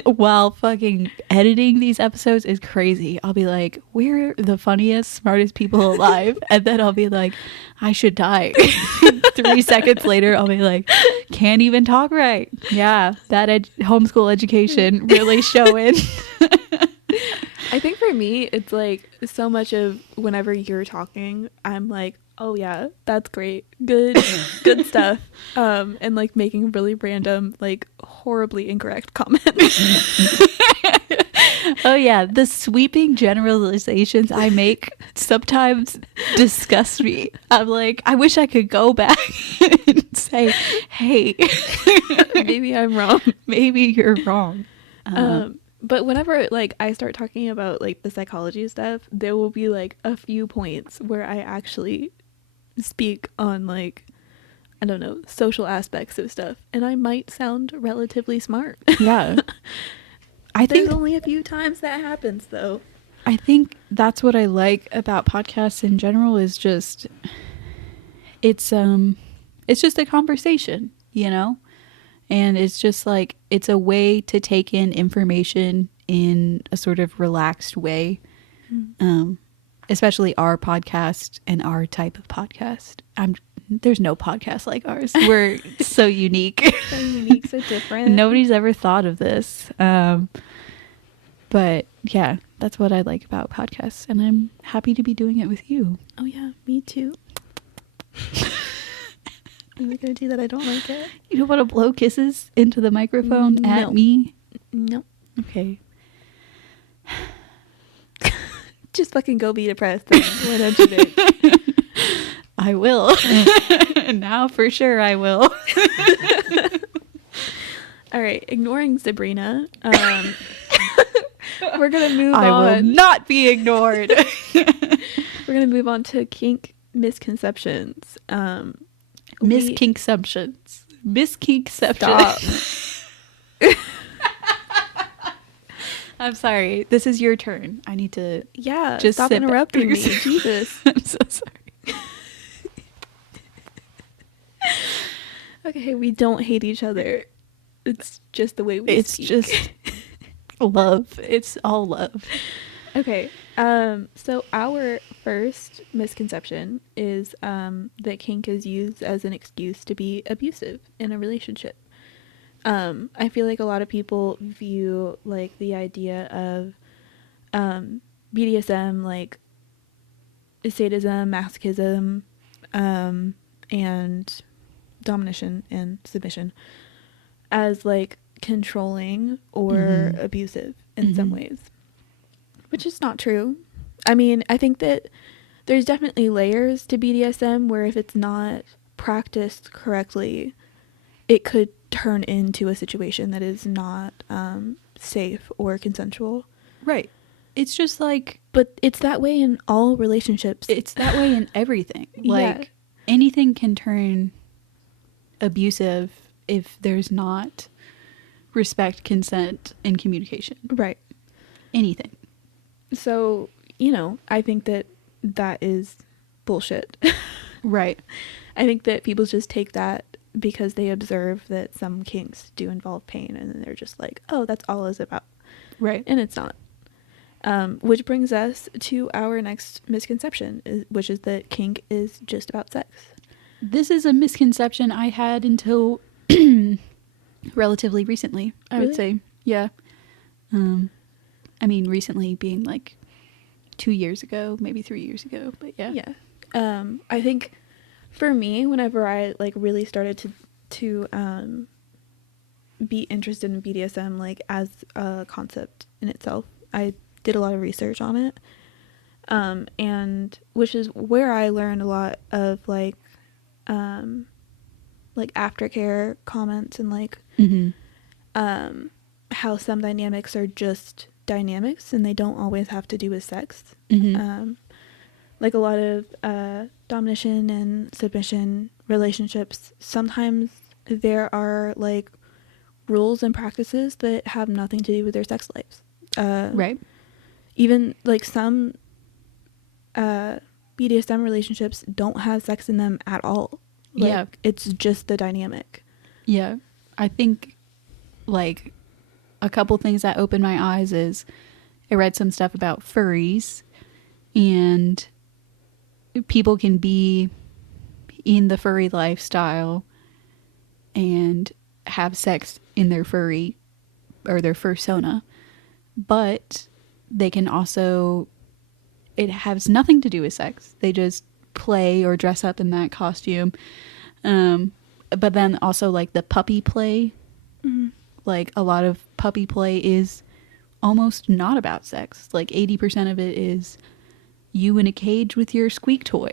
while fucking editing these episodes is crazy. I'll be like, we're the funniest, smartest people alive. And then I'll be like, I should die. 3 seconds later, I'll be like, can't even talk right. Yeah, that homeschool education really showing. I think for me, it's like so much of whenever you're talking, I'm like, oh yeah, that's great. Good stuff. And like making really random, like horribly incorrect comments. Oh yeah, the sweeping generalizations I make sometimes disgust me. I'm like, I wish I could go back and say, hey, Maybe I'm wrong. Maybe you're wrong. But whenever like I start talking about like the psychology stuff, there will be like a few points where I actually speak on like, I don't know, social aspects of stuff, and I might sound relatively smart. Yeah. There's only a few times that happens though. I think that's what I like about podcasts in general is just it's just a conversation, you know? And it's just like it's a way to take in information in a sort of relaxed way. Especially our podcast and our type of podcast. There's no podcast like ours. We're so unique. So unique, so different. Nobody's ever thought of this. But yeah, that's what I like about podcasts, and I'm happy to be doing it with you. Oh yeah, me too. I'm not gonna do that. I don't like it. You don't want to blow kisses into the microphone at me? No. Okay. Just fucking go be depressed. Why don't you, babe? I will. Now for sure I will. All right, ignoring Sabrina. We're gonna move on. I will not be ignored. We're gonna move on to kink misconceptions. Misconceptions. Stop. I'm sorry. This is your turn. I need to just stop sit interrupting me. back. Jesus. I'm so sorry. Okay, we don't hate each other. It's just the way we speak. It's just love. It's all love. Okay. So our first misconception is that kink is used as an excuse to be abusive in a relationship. I feel like a lot of people view like the idea of BDSM, like sadism, masochism, and domination and submission as like controlling or abusive in some ways, which is not true. I mean, I think that there's definitely layers to BDSM where if it's not practiced correctly, it could turn into a situation that is not safe or consensual. Right. It's just like... But it's that way in all relationships. It's that way in everything. Like, Yeah. anything can turn abusive if there's not respect, consent, and communication. Right. Anything. So, I think that is bullshit. Right. I think that people just take that because they observe that some kinks do involve pain, and then they're just like, oh, that's all it's about. Right. And it's not. Which brings us to our next misconception, which is that kink is just about sex. This is a misconception I had until relatively recently, I would say. Yeah. I mean, recently being like 2 years ago, maybe 3 years ago, but yeah. Yeah. I think for me, whenever I like really started to be interested in BDSM, like as a concept in itself, I did a lot of research on it. And which is where I learned a lot of like aftercare comments and like how some dynamics are just dynamics and they don't always have to do with sex. Like a lot of domination and submission relationships, sometimes there are like rules and practices that have nothing to do with their sex lives. Right. Even like some BDSM relationships don't have sex in them at all. Like, Yeah. it's just the dynamic. Yeah. I think, like, a couple things that opened my eyes is I read some stuff about furries, and people can be in the furry lifestyle and have sex in their furry or their fursona, but they can also, it has nothing to do with sex. They just play or dress up in that costume. But then also, like, the puppy play, like, a lot of puppy play is almost not about sex. Like, 80% of it is you in a cage with your squeak toy.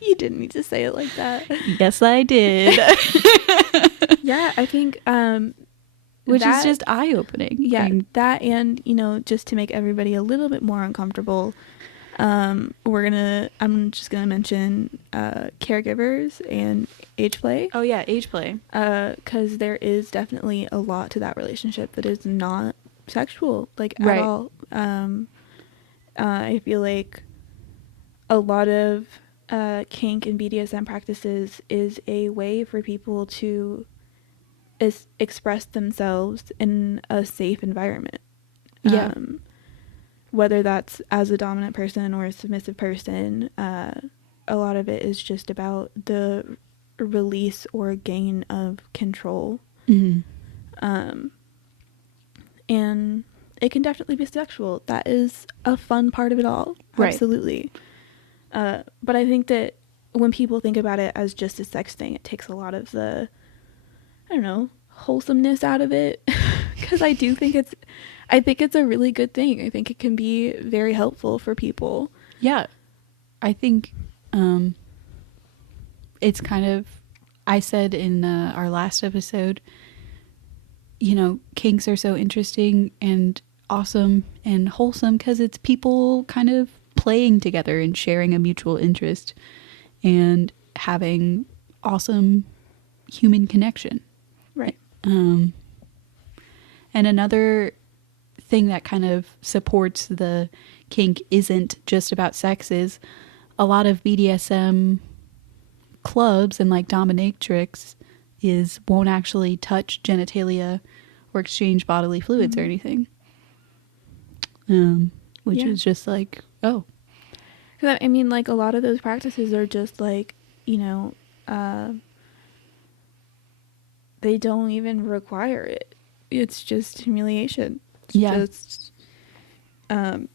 You didn't need to say it like that. Yes, I did. Yeah, I think Which that, is just eye-opening. yeah, And that, and you know, just to make everybody a little bit more uncomfortable, I'm just gonna mention caregivers and age play. oh yeah, age play. Because there is definitely a lot to that relationship that is not sexual, like, Right. at all. I feel like a lot of kink and BDSM practices is a way for people to express themselves in a safe environment. Yeah. Whether that's as a dominant person or a submissive person, a lot of it is just about the release or gain of control. Mm-hmm. And it can definitely be sexual. That is a fun part of it all. Right. Absolutely. But I think that when people think about it as just a sex thing, it takes a lot of the, I don't know, wholesomeness out of it. Because I think it's a really good thing. I think it can be very helpful for people. Yeah. I think it's kind of, I said in our last episode, you know, kinks are so interesting and awesome and wholesome because it's people kind of playing together and sharing a mutual interest and having awesome human connection. Right. And another thing that kind of supports the kink isn't just about sex is a lot of BDSM clubs and like dominatrix won't actually touch genitalia or exchange bodily fluids or anything. Which Yeah. is just like, oh. 'Cause I mean, like, a lot of those practices are just like, you know, they don't even require it. It's just humiliation. It's Yeah. just, I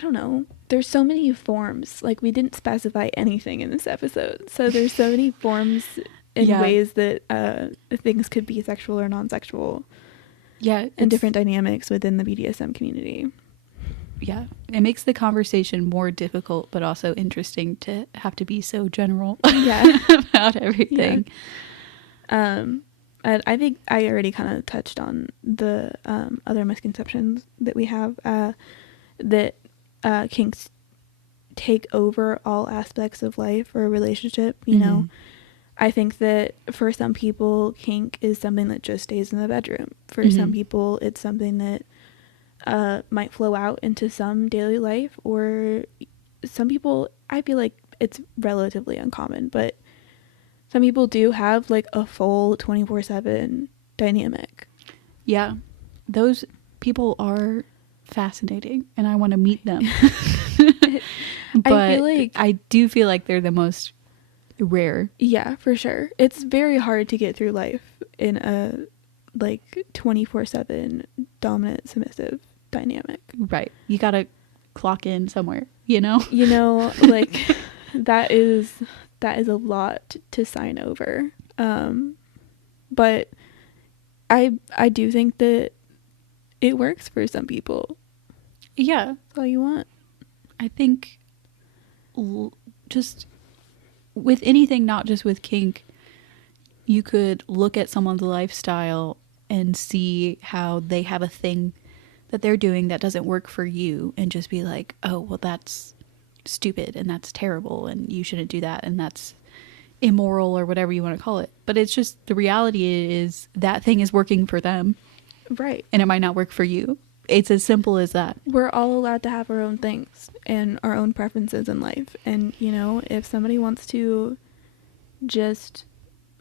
don't know. There's so many forms. Like, we didn't specify anything in this episode. So there's so many forms in Yeah. ways that things could be sexual or non-sexual. Yeah. And different dynamics within the BDSM community. Yeah. It makes the conversation more difficult, but also interesting to have to be so general Yeah. about everything. Yeah. And I think I already kind of touched on the other misconceptions that we have, that kinks take over all aspects of life or a relationship, you know. I think that for some people, kink is something that just stays in the bedroom. For some people, it's something that might flow out into some daily life, or some people, I feel like it's relatively uncommon, but some people do have like a full 24/7 dynamic. Yeah. Those people are fascinating and I want to meet them. But I feel like, I do feel like they're the most rare. yeah, for sure. It's very hard to get through life in a like 24/7 dominant submissive dynamic. Right. You got to clock in somewhere, you know? You know, like that is a lot to sign over. But I do think that it works for some people. Yeah. That's all you want. I think just with anything, not just with kink, you could look at someone's lifestyle and see how they have a thing that they're doing that doesn't work for you and just be like, oh, well, that's stupid and that's terrible and you shouldn't do that and that's immoral or whatever you want to call it. But it's just, the reality is that thing is working for them. Right. And it might not work for you. It's as simple as that. We're all allowed to have our own things and our own preferences in life. And, you know, if somebody wants to just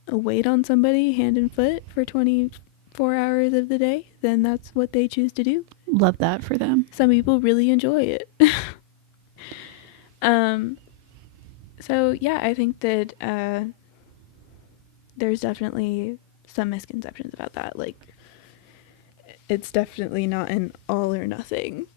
wait on somebody hand and foot for 24 hours of the day, then that's what they choose to do. Love that for them. Some people really enjoy it. So yeah, I think that there's definitely some misconceptions about that. Like, it's definitely not an all or nothing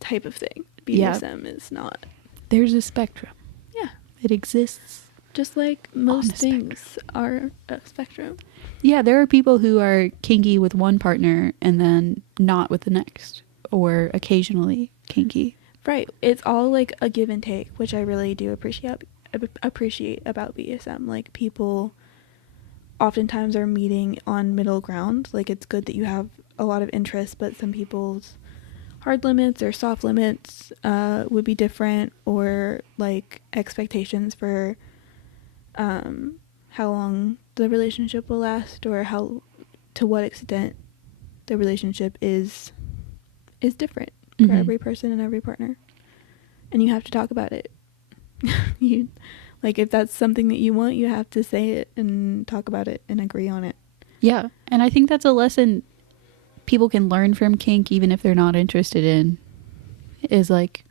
type of thing. BDSM is not. There's a spectrum. Yeah. It exists. Just like most things are a spectrum. Yeah, there are people who are kinky with one partner and then not with the next, or occasionally kinky. Right. It's all like a give and take, which I really do appreciate about BDSM. Like, people oftentimes are meeting on middle ground. Like, it's good that you have a lot of interest, but some people's hard limits or soft limits would be different, or like expectations for how long the relationship will last, or to what extent the relationship is different for every person and every partner. And you have to talk about it. Like, if that's something that you want, you have to say it and talk about it and agree on it. Yeah, and I think that's a lesson people can learn from kink, even if they're not interested in, is like,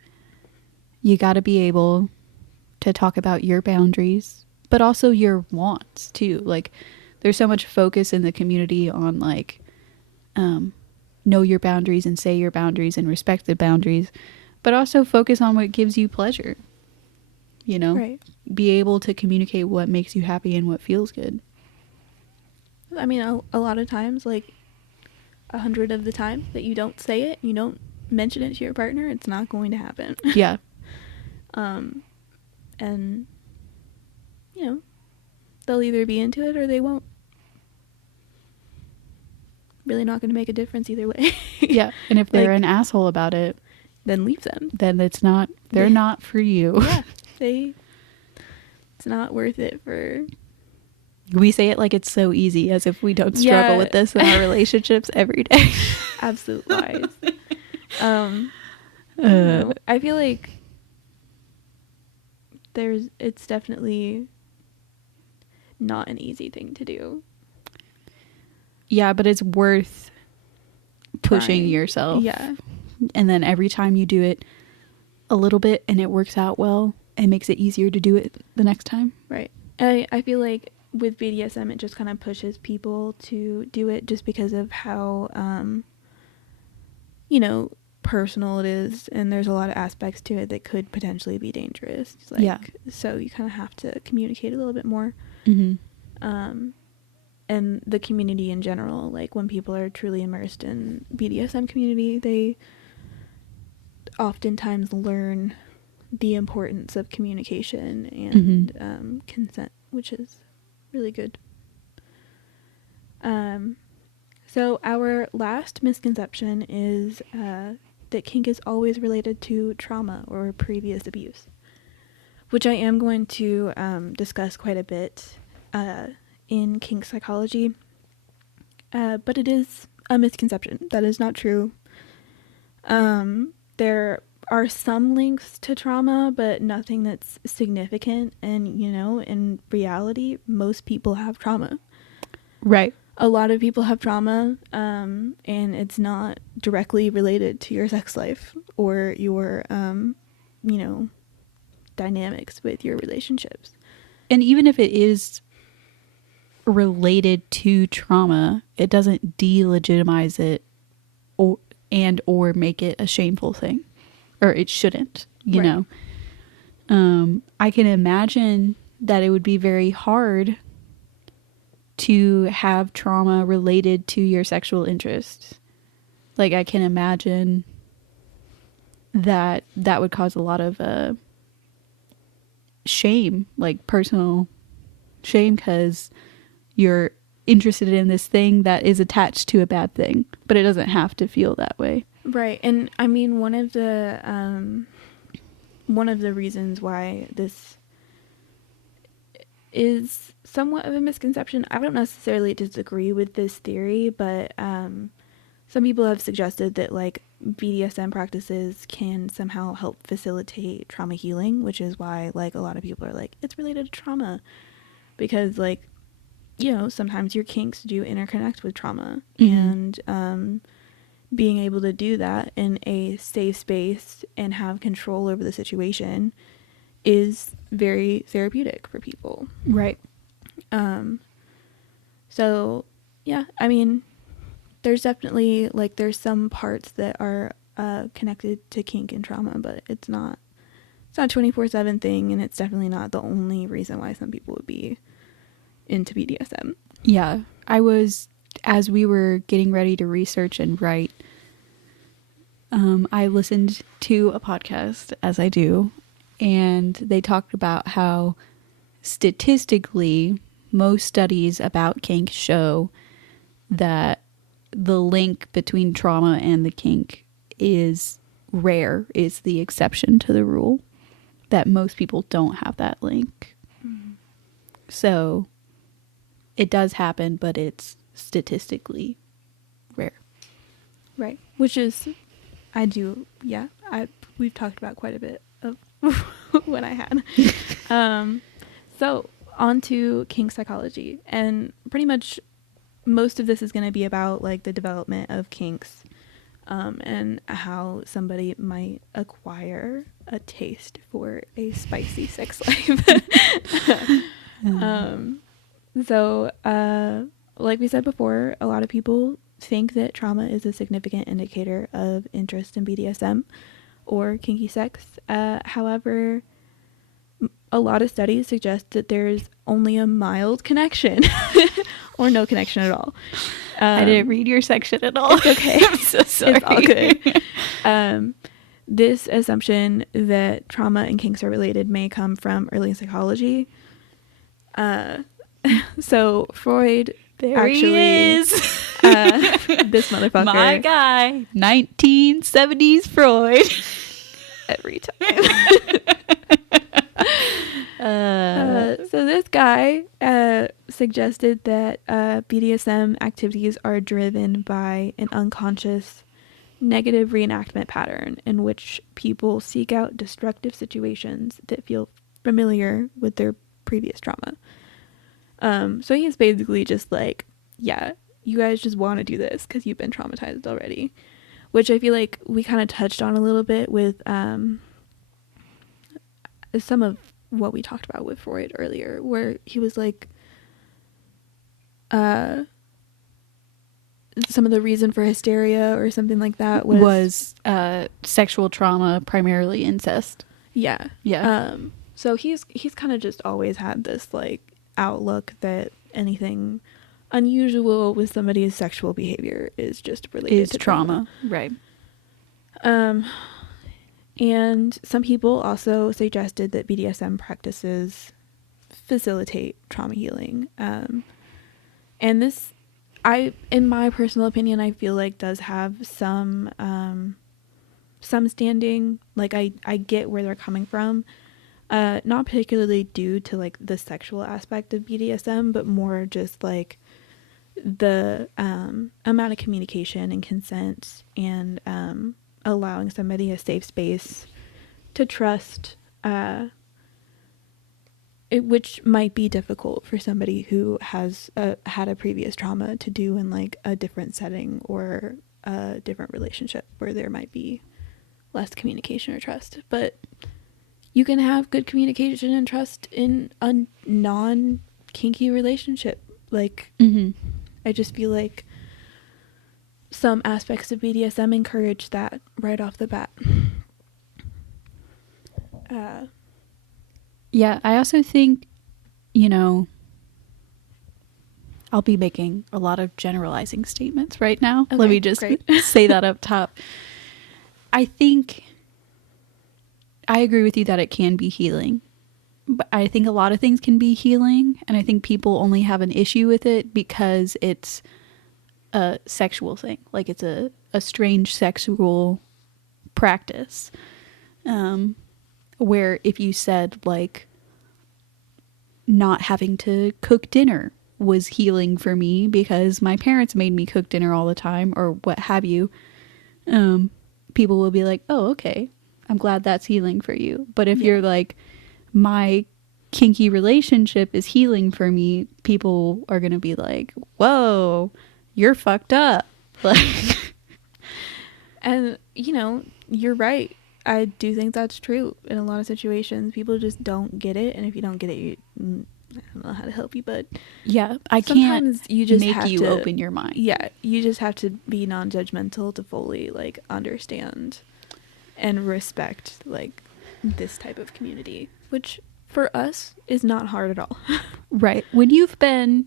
you got to be able to talk about your boundaries, but also your wants too. Like, there's so much focus in the community on like, know your boundaries and say your boundaries and respect the boundaries, but also focus on what gives you pleasure, you know? Right. Be able to communicate what makes you happy and what feels good. I mean, a lot of times, like 100 of the time that you don't say it, you don't mention it to your partner, it's not going to happen. Yeah. And, you know, they'll either be into it or they won't. Really not going to make a difference either way. Yeah. And if they're Like, an asshole about it, then leave them. then they're not for you. Yeah. It's not worth it for... We say it like it's so easy, as if we don't struggle with this in our relationships every day. Absolute lies. I feel like it's definitely not an easy thing to do. Yeah, but it's worth pushing Trying. yourself. Yeah. And then every time you do it a little bit and it works out well, it makes it easier to do it the next time. Right. I feel like with BDSM, it just kind of pushes people to do it just because of how, you know, personal it is, and there's a lot of aspects to it that could potentially be dangerous. Like, yeah. So you kind of have to communicate a little bit more. Mm-hmm. And the community in general, like when people are truly immersed in BDSM community, they oftentimes learn the importance of communication and consent, which is really good. So our last misconception is that kink is always related to trauma or previous abuse, which I am going to discuss quite a bit in kink psychology, but it is a misconception. That is not true. There are some links to trauma, but nothing that's significant, and you know, in reality, most people have trauma. Right. A lot of people have trauma, and it's not directly related to your sex life or your you know, dynamics with your relationships. And even if it is related to trauma, it doesn't delegitimize it or make it a shameful thing, or it shouldn't, you know. I can imagine that it would be very hard to have trauma related to your sexual interests. Like, I can imagine that would cause a lot of shame, like personal shame, because you're interested in this thing that is attached to a bad thing, but it doesn't have to feel that way. Right. And I mean, one of the reasons why this is somewhat of a misconception, I don't necessarily disagree with this theory, but some people have suggested that like BDSM practices can somehow help facilitate trauma healing, which is why like a lot of people are like, it's related to trauma, because like, you know, sometimes your kinks do interconnect with trauma. And being able to do that in a safe space and have control over the situation is very therapeutic for people. Right. So yeah, I mean, there's definitely like there's some parts that are connected to kink and trauma, but it's not a 24/7 thing, and it's definitely not the only reason why some people would be into BDSM. Yeah, as we were getting ready to research and write, I listened to a podcast, as I do, and they talked about how statistically most studies about kink show that the link between trauma and the kink is rare, is the exception to the rule, that most people don't have that link. So it does happen, but it's statistically rare. Right. Which is, we've talked about quite a bit of what I had. So on to kink psychology, and pretty much most of this is going to be about like the development of kinks, and how somebody might acquire a taste for a spicy sex life. So like we said before, a lot of people think that trauma is a significant indicator of interest in BDSM or kinky sex. However, a lot of studies suggest that there's only a mild connection or no connection at all. I didn't read your section at all. It's okay. I'm so sorry. It's all good. This assumption that trauma and kinks are related may come from early psychology. So Freud He is. This motherfucker. My guy. 1970s Freud. Every time. So this guy suggested that BDSM activities are driven by an unconscious negative reenactment pattern in which people seek out destructive situations that feel familiar with their previous trauma. So he's basically just like, yeah, you guys just want to do this because you've been traumatized already, which I feel like we kind of touched on a little bit with some of what we talked about with Freud earlier, where he was like, some of the reason for hysteria or something like that was sexual trauma, primarily incest. Yeah. So he's kind of just always had this like outlook that anything unusual with somebody's sexual behavior is just related to trauma. Right. And some people also suggested that BDSM practices facilitate trauma healing. And this, in my personal opinion, I feel like does have some standing. Like I get where they're coming from. Not particularly due to like the sexual aspect of BDSM, but more just like the amount of communication and consent and allowing somebody a safe space to trust, which might be difficult for somebody who has had a previous trauma to do in like a different setting or a different relationship where there might be less communication or trust. But you can have good communication and trust in a non-kinky relationship. Like, I just feel like some aspects of BDSM encourage that right off the bat. Yeah, I also think, I'll be making a lot of generalizing statements right now. Okay, let me just say that up top. I think I agree with you that it can be healing, but I think a lot of things can be healing, and I think people only have an issue with it because it's a sexual thing. Like it's a strange sexual practice, where if you said like not having to cook dinner was healing for me because my parents made me cook dinner all the time or what have you, people will be like, oh, okay, I'm glad that's healing for you. But if you're like, my kinky relationship is healing for me, people are gonna be like, whoa, you're fucked up. Like, and you know, you're right. I do think that's true in a lot of situations. People just don't get it, and if you don't get it, I don't know how to help you, but yeah, I sometimes can't you just make have you to open your mind. Yeah, you just have to be non-judgmental to fully like understand and respect like this type of community, which for us is not hard at all. Right. When you've been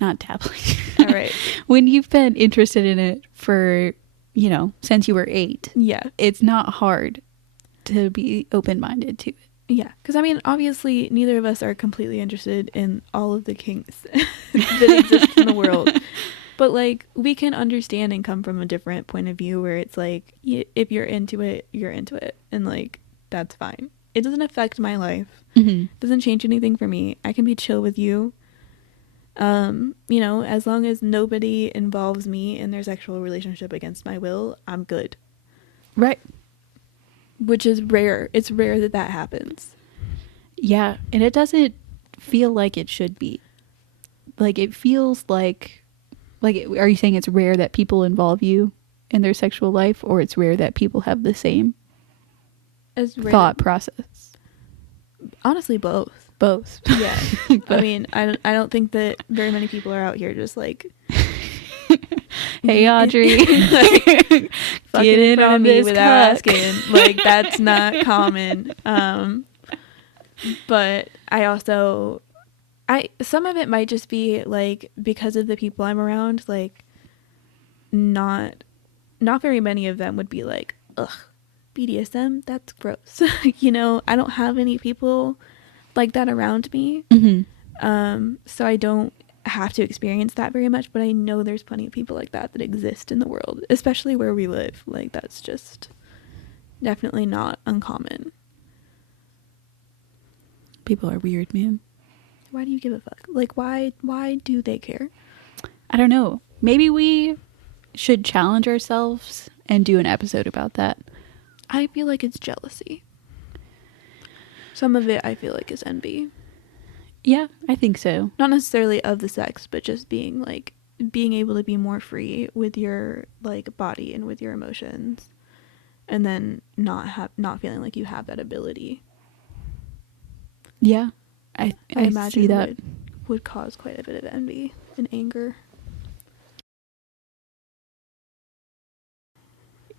not dabbling. All right. When you've been interested in it for, you know, since you were 8. Yeah. It's not hard to be open-minded to it. Yeah. Because, I mean, obviously, neither of us are completely interested in all of the kinks that exist in the world. But, like, we can understand and come from a different point of view where it's like, if you're into it, you're into it. And, like, that's fine. It doesn't affect my life. Mm-hmm. Doesn't change anything for me. I can be chill with you. You know, as long as nobody involves me in their sexual relationship against my will, I'm good. Right. Which is rare. It's rare that that happens. Yeah. And it doesn't feel like it should be. Like, it feels like are you saying it's rare that people involve you in their sexual life, or it's rare that people have the same thought process? Honestly, both. Yeah. I mean, I don't think that very many people are out here just like, hey Audrey, like, get in on me this without cuck. asking. Like, that's not common. But some of it might just be like because of the people I'm around, like not very many of them would be like, ugh, BDSM, that's gross. You know, I don't have any people like that around me. Mm-hmm. So I don't have to experience that very much, but I know there's plenty of people like that exist in the world, especially where we live. Like, that's just definitely not uncommon. People are weird, man. Why do you give a fuck? Like, why do they care? I don't know. Maybe we should challenge ourselves and do an episode about that. I feel like it's jealousy. Some of it I feel like is envy. Yeah, I think so. Not necessarily of the sex, but just being able to be more free with your like body and with your emotions, and then not feeling like you have that ability. Yeah, I imagine see that would cause quite a bit of envy and anger.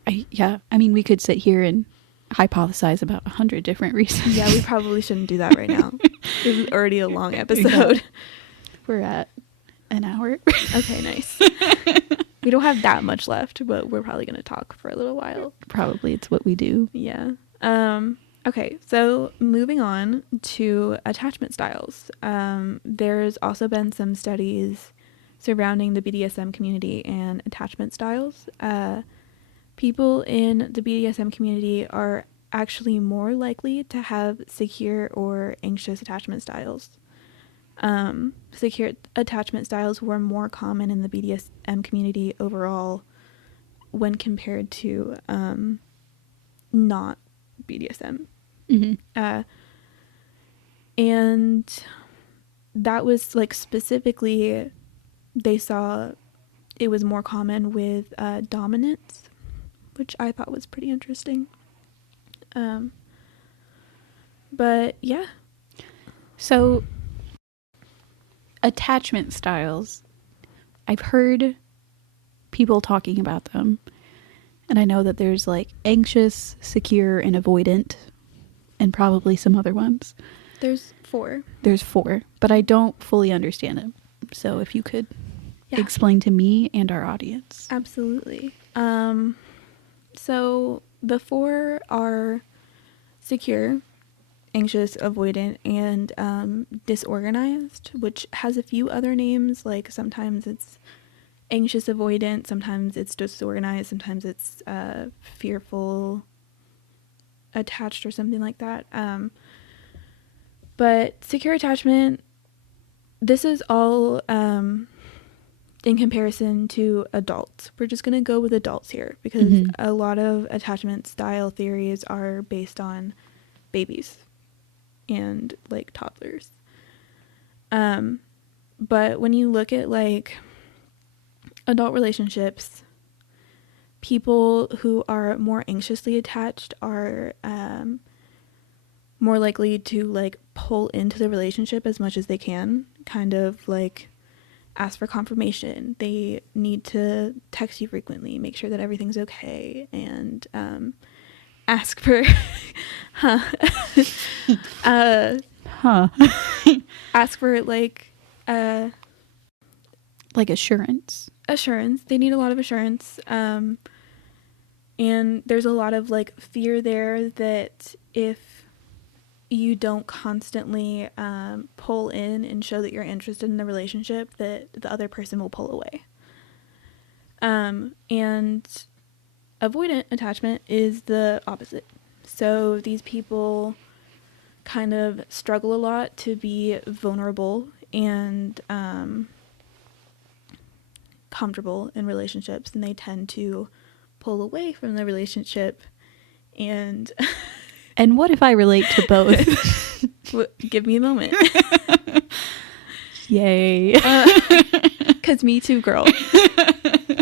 I mean, we could sit here and hypothesize about 100 different reasons. Yeah, we probably shouldn't do that right now. This is already a long episode. We're at an hour. Okay, nice. We don't have that much left, but we're probably going to talk for a little while. Probably it's what we do. Yeah. Okay, so moving on to attachment styles. There's also been some studies surrounding the BDSM community and attachment styles. People in the BDSM community are actually more likely to have secure or anxious attachment styles. Secure attachment styles were more common in the BDSM community overall when compared to not BDSM. Mm-hmm. And that was like specifically, they saw it was more common with dominance, which I thought was pretty interesting. But yeah. So attachment styles, I've heard people talking about them, and I know that there's like anxious, secure, and avoidant, and probably some other ones. There's 4, but I don't fully understand them. So if you could explain to me and our audience. Absolutely. So the 4 are secure, anxious, avoidant, and disorganized, which has a few other names. Like sometimes it's anxious avoidant, sometimes it's disorganized, sometimes it's fearful attached or something like that. But secure attachment this is all in comparison to adults. We're just going to go with adults here because a lot of attachment style theories are based on babies and like toddlers. But when you look at like adult relationships, people who are more anxiously attached are more likely to like pull into the relationship as much as they can, kind of like ask for confirmation. They need to text you frequently, make sure that everything's okay, and ask for ask for like assurance. They need a lot of assurance, and there's a lot of like fear there that if you don't constantly pull in and show that you're interested in the relationship, that the other person will pull away. And avoidant attachment is the opposite. So these people kind of struggle a lot to be vulnerable and comfortable in relationships, and they tend to pull away from the relationship. And and what if I relate to both? Give me a moment. Yay. 'Cause me too, girl.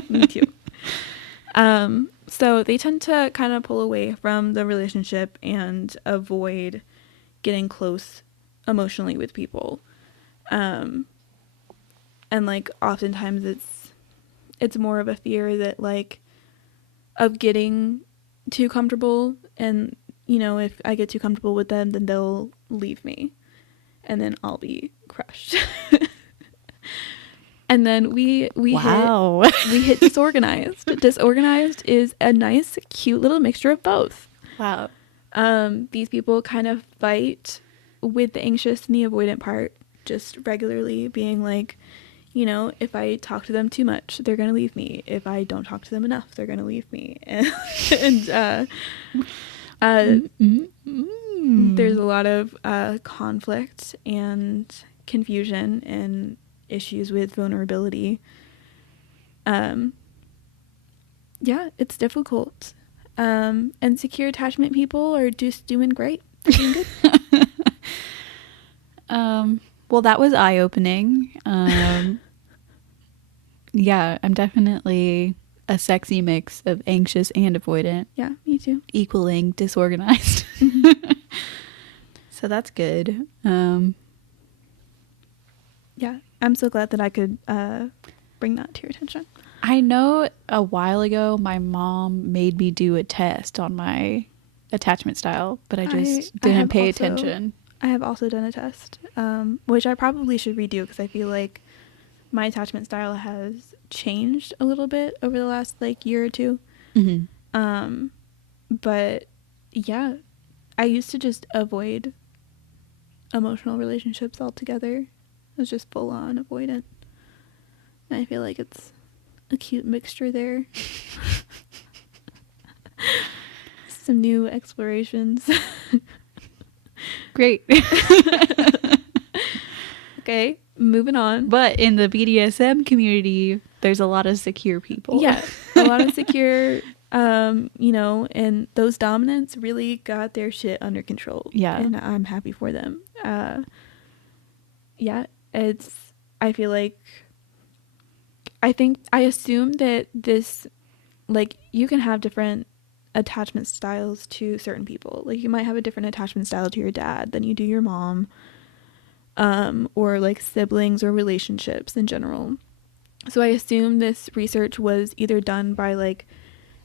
Me too. So they tend to kind of pull away from the relationship and avoid getting close emotionally with people. And like oftentimes it's more of a fear that like of getting too comfortable, and you know, if I get too comfortable with them, then they'll leave me and then I'll be crushed. And then we hit disorganized. Disorganized is a nice, cute little mixture of both. Wow. These people kind of fight with the anxious and the avoidant part just regularly, being like, you know, if I talk to them too much, they're going to leave me. If I don't talk to them enough, they're going to leave me. There's a lot of conflict and confusion and issues with vulnerability. Yeah, it's difficult. And secure attachment people are just doing great. They're doing good. Well, that was eye-opening. Yeah, I'm definitely a sexy mix of anxious and avoidant. Yeah, me too. Equaling disorganized. So that's good. Yeah, I'm so glad that I could bring that to your attention. I know a while ago my mom made me do a test on my attachment style, but I just didn't pay attention. I have also done a test, which I probably should redo because I feel like my attachment style has changed a little bit over the last like year or two. Mm-hmm. But yeah, I used to just avoid emotional relationships altogether. It was just full on avoidant. And I feel like it's a cute mixture there. Some new explorations. Great. Okay, moving on. But in the BDSM community, there's a lot of secure people. Yeah, a lot of secure, you know, and those dominants really got their shit under control. Yeah. And I'm happy for them. Yeah, I feel like, I assume that this, like, you can have different attachment styles to certain people. Like, you might have a different attachment style to your dad than you do your mom, or like siblings or relationships in general. So I assume this research was either done by like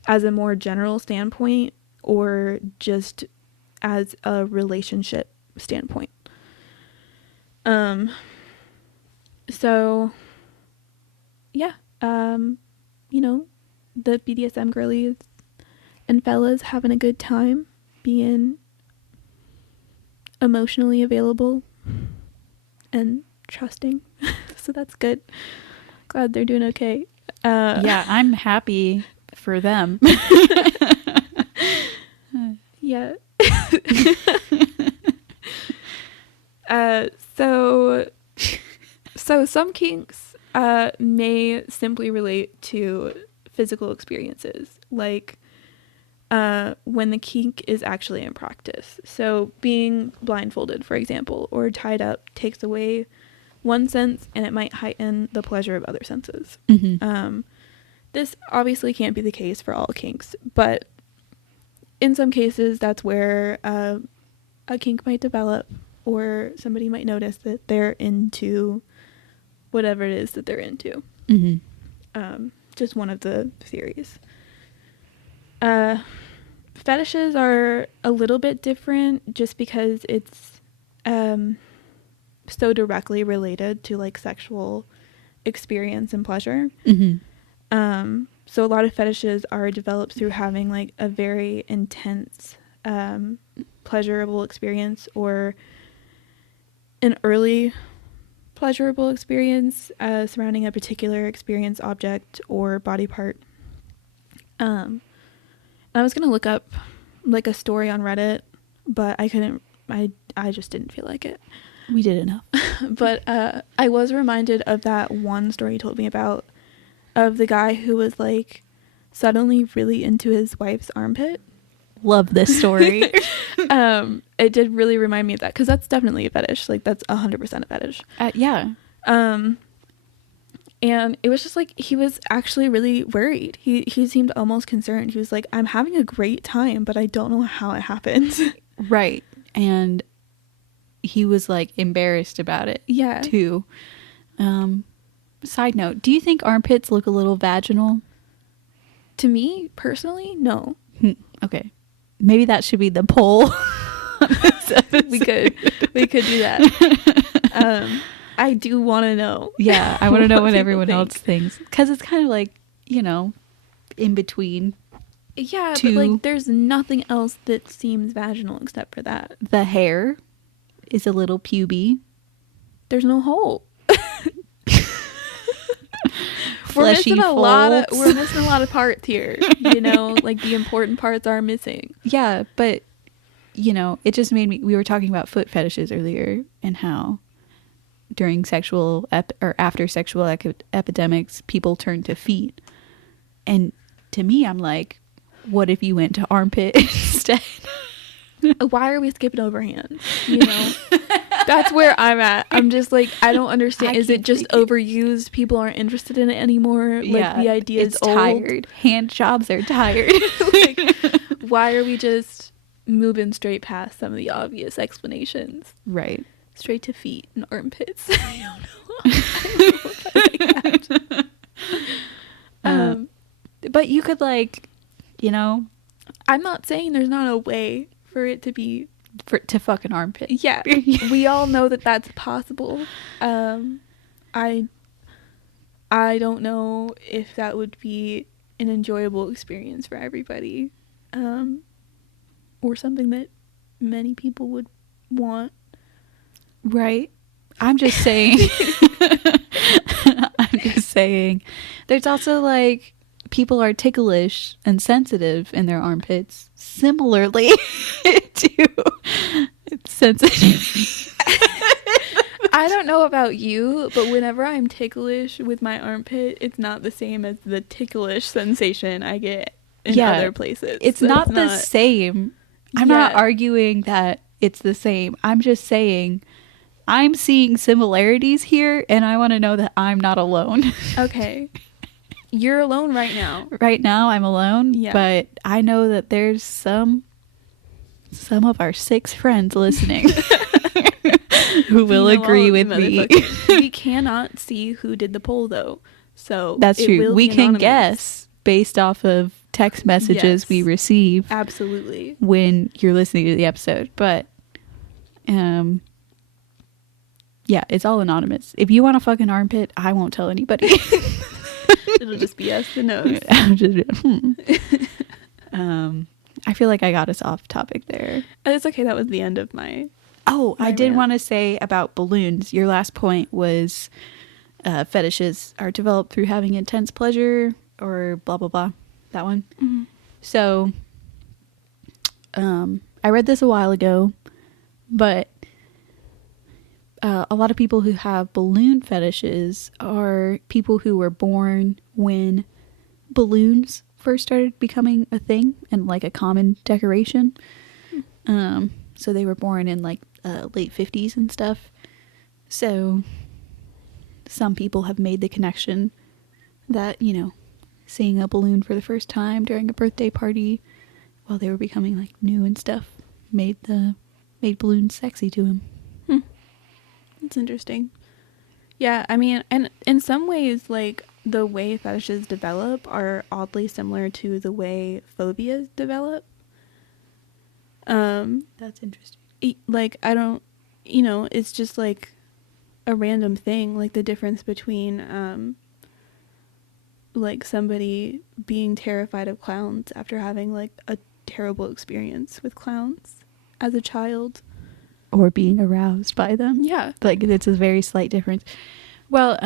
as a more general standpoint or just as a relationship standpoint. So yeah, you know, the BDSM girlies and fellas having a good time being emotionally available and trusting. So that's good. Glad they're doing okay. Yeah, I'm happy for them. Yeah. So So some kinks may simply relate to physical experiences, like when the kink is actually in practice. So being blindfolded, for example, or tied up takes away one sense and it might heighten the pleasure of other senses. Mm-hmm. This obviously can't be the case for all kinks, but in some cases that's where a kink might develop, or somebody might notice that they're into whatever it is that they're into. Mm-hmm. Just one of the theories. Fetishes are a little bit different just because it's so directly related to like sexual experience and pleasure. Mm-hmm. So a lot of fetishes are developed through having like a very intense pleasurable experience, or an early pleasurable experience surrounding a particular experience, object, or body part. I was gonna look up like a story on Reddit, but I couldn't. I just didn't feel like it. We did enough. But I was reminded of that one story you told me about, of the guy who was like suddenly really into his wife's armpit. Love this story. It did really remind me of that, because that's definitely a fetish. Like that's 100% a fetish. Yeah. And it was just like, he was actually really worried. He seemed almost concerned. He was like, I'm having a great time, but I don't know how it happened. Right. And he was like embarrassed about it. Yeah. Too. Side note, do you think armpits look a little vaginal? To me, personally, no. Okay. Maybe that should be the poll. we could do that. I do want to know. Yeah, I want to know what people everyone else thinks, because it's kind of like, you know, in between. Yeah, but like there's nothing else that seems vaginal except for that. The hair is a little puby. There's no hole. Fleshy we're missing a lot of parts here. You know, like the important parts are missing. Yeah, but you know, it just made me. We were talking about foot fetishes earlier, and how during sexual or after sexual epidemics, people turn to feet. And to me, I'm like, what if you went to armpit instead? Why are we skipping over hands? You know, that's where I'm at. I'm just like, I don't understand. Is it just overused? People aren't interested in it anymore. Like, yeah, the idea is old. Tired. Hand jobs are tired. Like, why are we just moving straight past some of the obvious explanations? Right. Straight to feet and armpits. I don't know. But you could, like, you know, I'm not saying there's not a way for it to be to fuck an armpit. Yeah. We all know that that's possible. I don't know if that would be an enjoyable experience for everybody, or something that many people would want. Right. I'm just saying. There's also, like, people are ticklish and sensitive in their armpits, similarly to sensitive. I don't know about you, but whenever I'm ticklish with my armpit, it's not the same as the ticklish sensation I get in other places. It's not the same. I'm not arguing that it's the same. I'm just saying I'm seeing similarities here, and I want to know that I'm not alone. Okay. You're alone right now. Right now, I'm alone. Yeah. But I know that there's some of our 6 friends listening who will agree with me. We cannot see who did the poll, though. So that's true. We can guess based off of text messages we receive. Absolutely. When you're listening to the episode. But, yeah, it's all anonymous. If you want to fuck an armpit, I won't tell anybody. It'll just be us that knows. I feel like I got us off topic there. It's okay. That was the end of my... Oh, I did want to say about balloons. Your last point was fetishes are developed through having intense pleasure or blah, blah, blah. That one. Mm-hmm. So, I read this a while ago, but a lot of people who have balloon fetishes are people who were born when balloons first started becoming a thing and like a common decoration. So they were born in like late 50s and stuff. So some people have made the connection that, you know, seeing a balloon for the first time during a birthday party while they were becoming like new and stuff made balloons sexy to him. That's interesting. Yeah, I mean, and in some ways, like, the way fetishes develop are oddly similar to the way phobias develop. That's interesting. Like, I don't, you know, it's just like a random thing, like the difference between like somebody being terrified of clowns after having like a terrible experience with clowns as a child, or being aroused by them. Yeah, like it's a very slight difference. Well,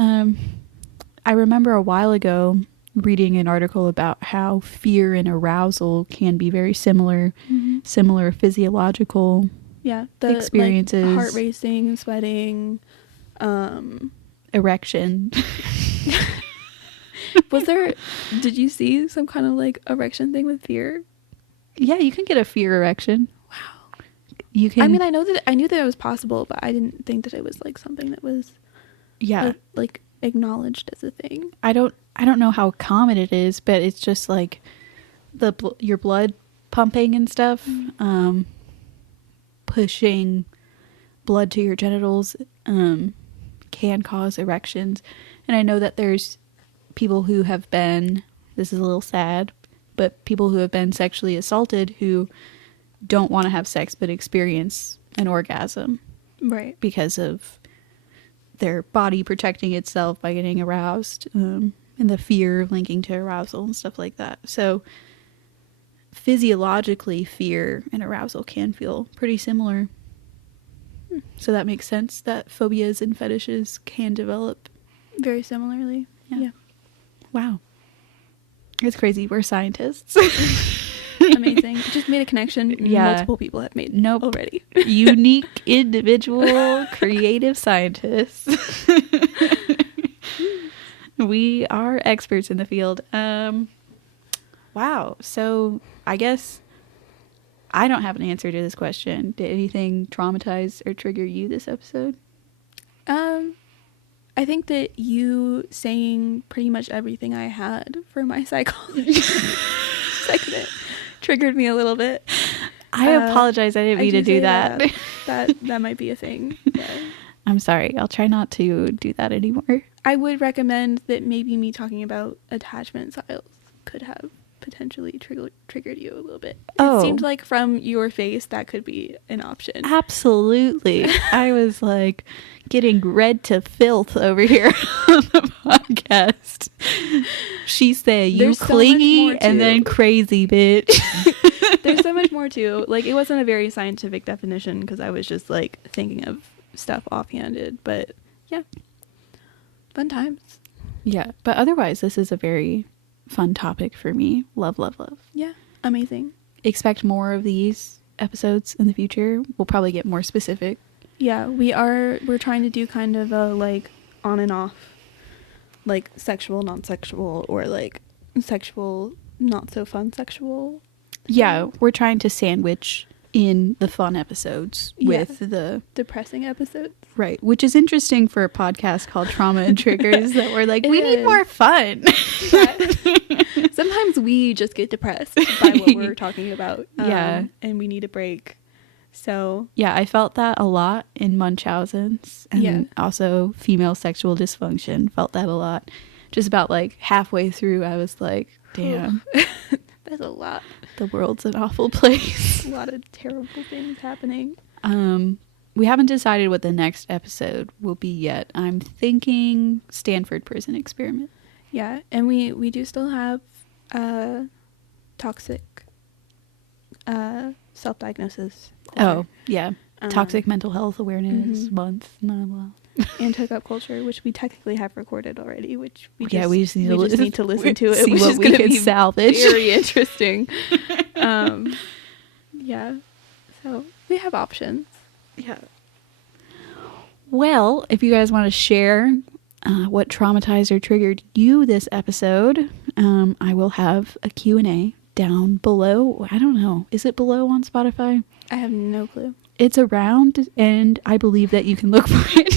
I remember a while ago reading an article about how fear and arousal can be very similar, similar physiological experiences, like, heart racing, sweating, erection. Did you see some kind of like erection thing with fear? Yeah, you can get a fear erection. Wow. You can. I mean, I knew that it was possible, but I didn't think that it was like something that was like acknowledged as a thing. I don't know how common it is, but it's just like your blood pumping and stuff, pushing blood to your genitals can cause erections. And I know that there's people who have been, this is a little sad, but people who have been sexually assaulted who don't want to have sex but experience an orgasm. Right. Because of their body protecting itself by getting aroused, and the fear linking to arousal and stuff like that. So physiologically, fear and arousal can feel pretty similar. So that makes sense that phobias and fetishes can develop very similarly. Yeah. Wow. It's crazy. We're scientists. Amazing. Just made a connection multiple people have made already. Unique, individual, creative scientists. We are experts in the field. Wow. So I guess I don't have an answer to this question. Did anything traumatize or trigger you this episode? I think that you saying pretty much everything I had for my psychology segment triggered me a little bit. I apologize. I didn't mean to do that. That might be a thing. Yeah. I'm sorry. I'll try not to do that anymore. I would recommend that maybe me talking about attachment styles could have potentially triggered you a little bit. It seemed like from your face that could be an option. Absolutely. I was like getting red to filth over here on the podcast. She said, "You There's clingy and then crazy bitch." There's so much more too. Like, it wasn't a very scientific definition because I was just like thinking of stuff offhanded, but yeah, fun times. Yeah, but otherwise this is a very fun topic for me. Love. Yeah, amazing. Expect more of these episodes in the future. We'll probably get more specific. Yeah, we're trying to do kind of a like on and off, like sexual, non-sexual, or like sexual, not so fun sexual. Yeah, we're trying to sandwich in the fun episodes with the depressing episodes. Right, which is interesting for a podcast called Trauma and Triggers that we're like, we need more fun. Sometimes we just get depressed by what we're talking about. Yeah. And we need a break. So. Yeah, I felt that a lot in Munchausen's. And also female sexual dysfunction. Felt that a lot. Just about like halfway through, I was like, damn. That's a lot. The world's an awful place. A lot of terrible things happening. We haven't decided what the next episode will be yet. I'm thinking Stanford Prison Experiment. Yeah, and we do still have toxic self-diagnosis culture. Oh, yeah. Toxic Mental Health Awareness Month. And hookup culture, which we technically have recorded already, which we just need to listen to it, see which what is we going to can be salvage. very interesting. Yeah, so we have options. Yeah. Well, if you guys want to share what traumatized or triggered you this episode, I will have a Q&A down below. I don't know. Is it below on Spotify? I have no clue. It's around, and I believe that you can look for it.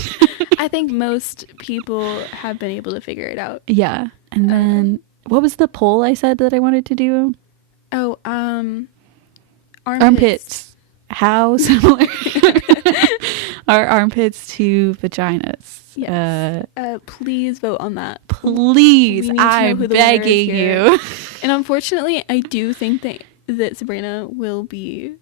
I think most people have been able to figure it out. Yeah. And then, what was the poll I said that I wanted to do? Oh, Armpits. How similar are armpits to vaginas? Yes. Please vote on that. Please, We need to know I'm who the winner is begging here. you. And unfortunately, I do think that Sabrina will be...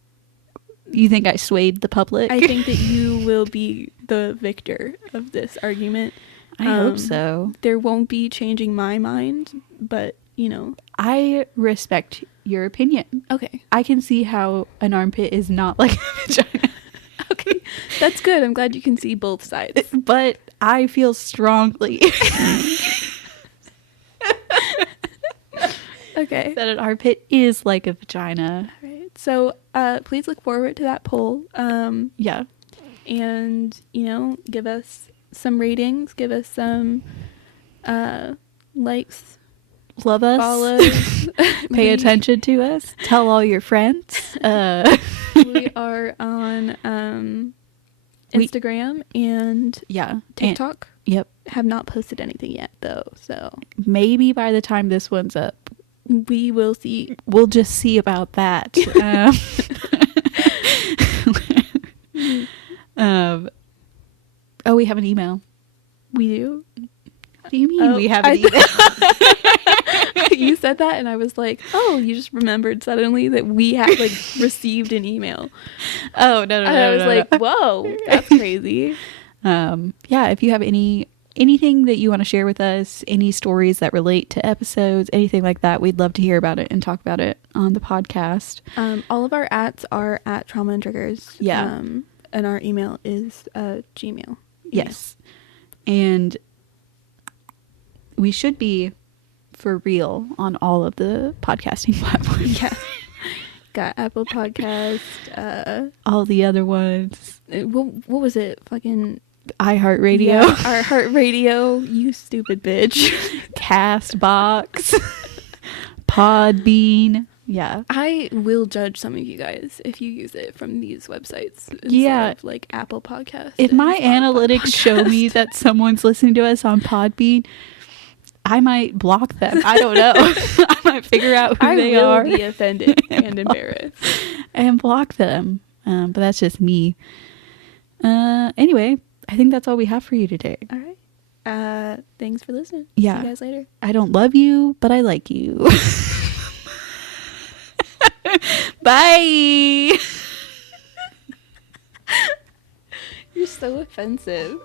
You think I swayed the public? I think that you will be the victor of this argument. I hope so. There won't be changing my mind, but, I respect your opinion. Okay. I can see how an armpit is not like a vagina. Okay. That's good. I'm glad you can see both sides. But I feel strongly Okay. that an armpit is like a vagina. All right. So, please look forward to that poll. Yeah. And, give us some ratings, give us some likes, Love us. follows. Pay attention to us. Tell all your friends. We are on Instagram and Yeah. TikTok. Yep. Have not posted anything yet, though, so Maybe by the time this one's up, we will see. we'll just see about that. Oh, we have an email. We do. What do you mean Oh, we have an email? You said that, and I was like, "Oh, you just remembered suddenly that we had received an email." Oh, no. And I was like, "Whoa, that's crazy." Yeah, if you have anything that you want to share with us, any stories that relate to episodes, anything like that, we'd love to hear about it and talk about it on the podcast. All of our @s are at Trauma and Triggers. Yeah. And our email is Gmail. Yes. And we should be for real on all of the podcasting platforms. Yeah. Got Apple Podcast. All the other ones. What was it? Fucking iHeartRadio. Yeah, our Heart Radio. You stupid bitch. Castbox. Podbean. Yeah. I will judge some of you guys if you use it from these websites instead Yeah. of Apple Podcast. If and my Spotify analytics show me Podcast. that someone's listening to us on Podbean, I might block them. I don't know. I might figure out who they will are be offended and embarrassed. and block them. But that's just me. Anyway, I think that's all we have for you today. All right. Thanks for listening. Yeah. See you guys later. I don't love you, but I like you. Bye. You're so offensive.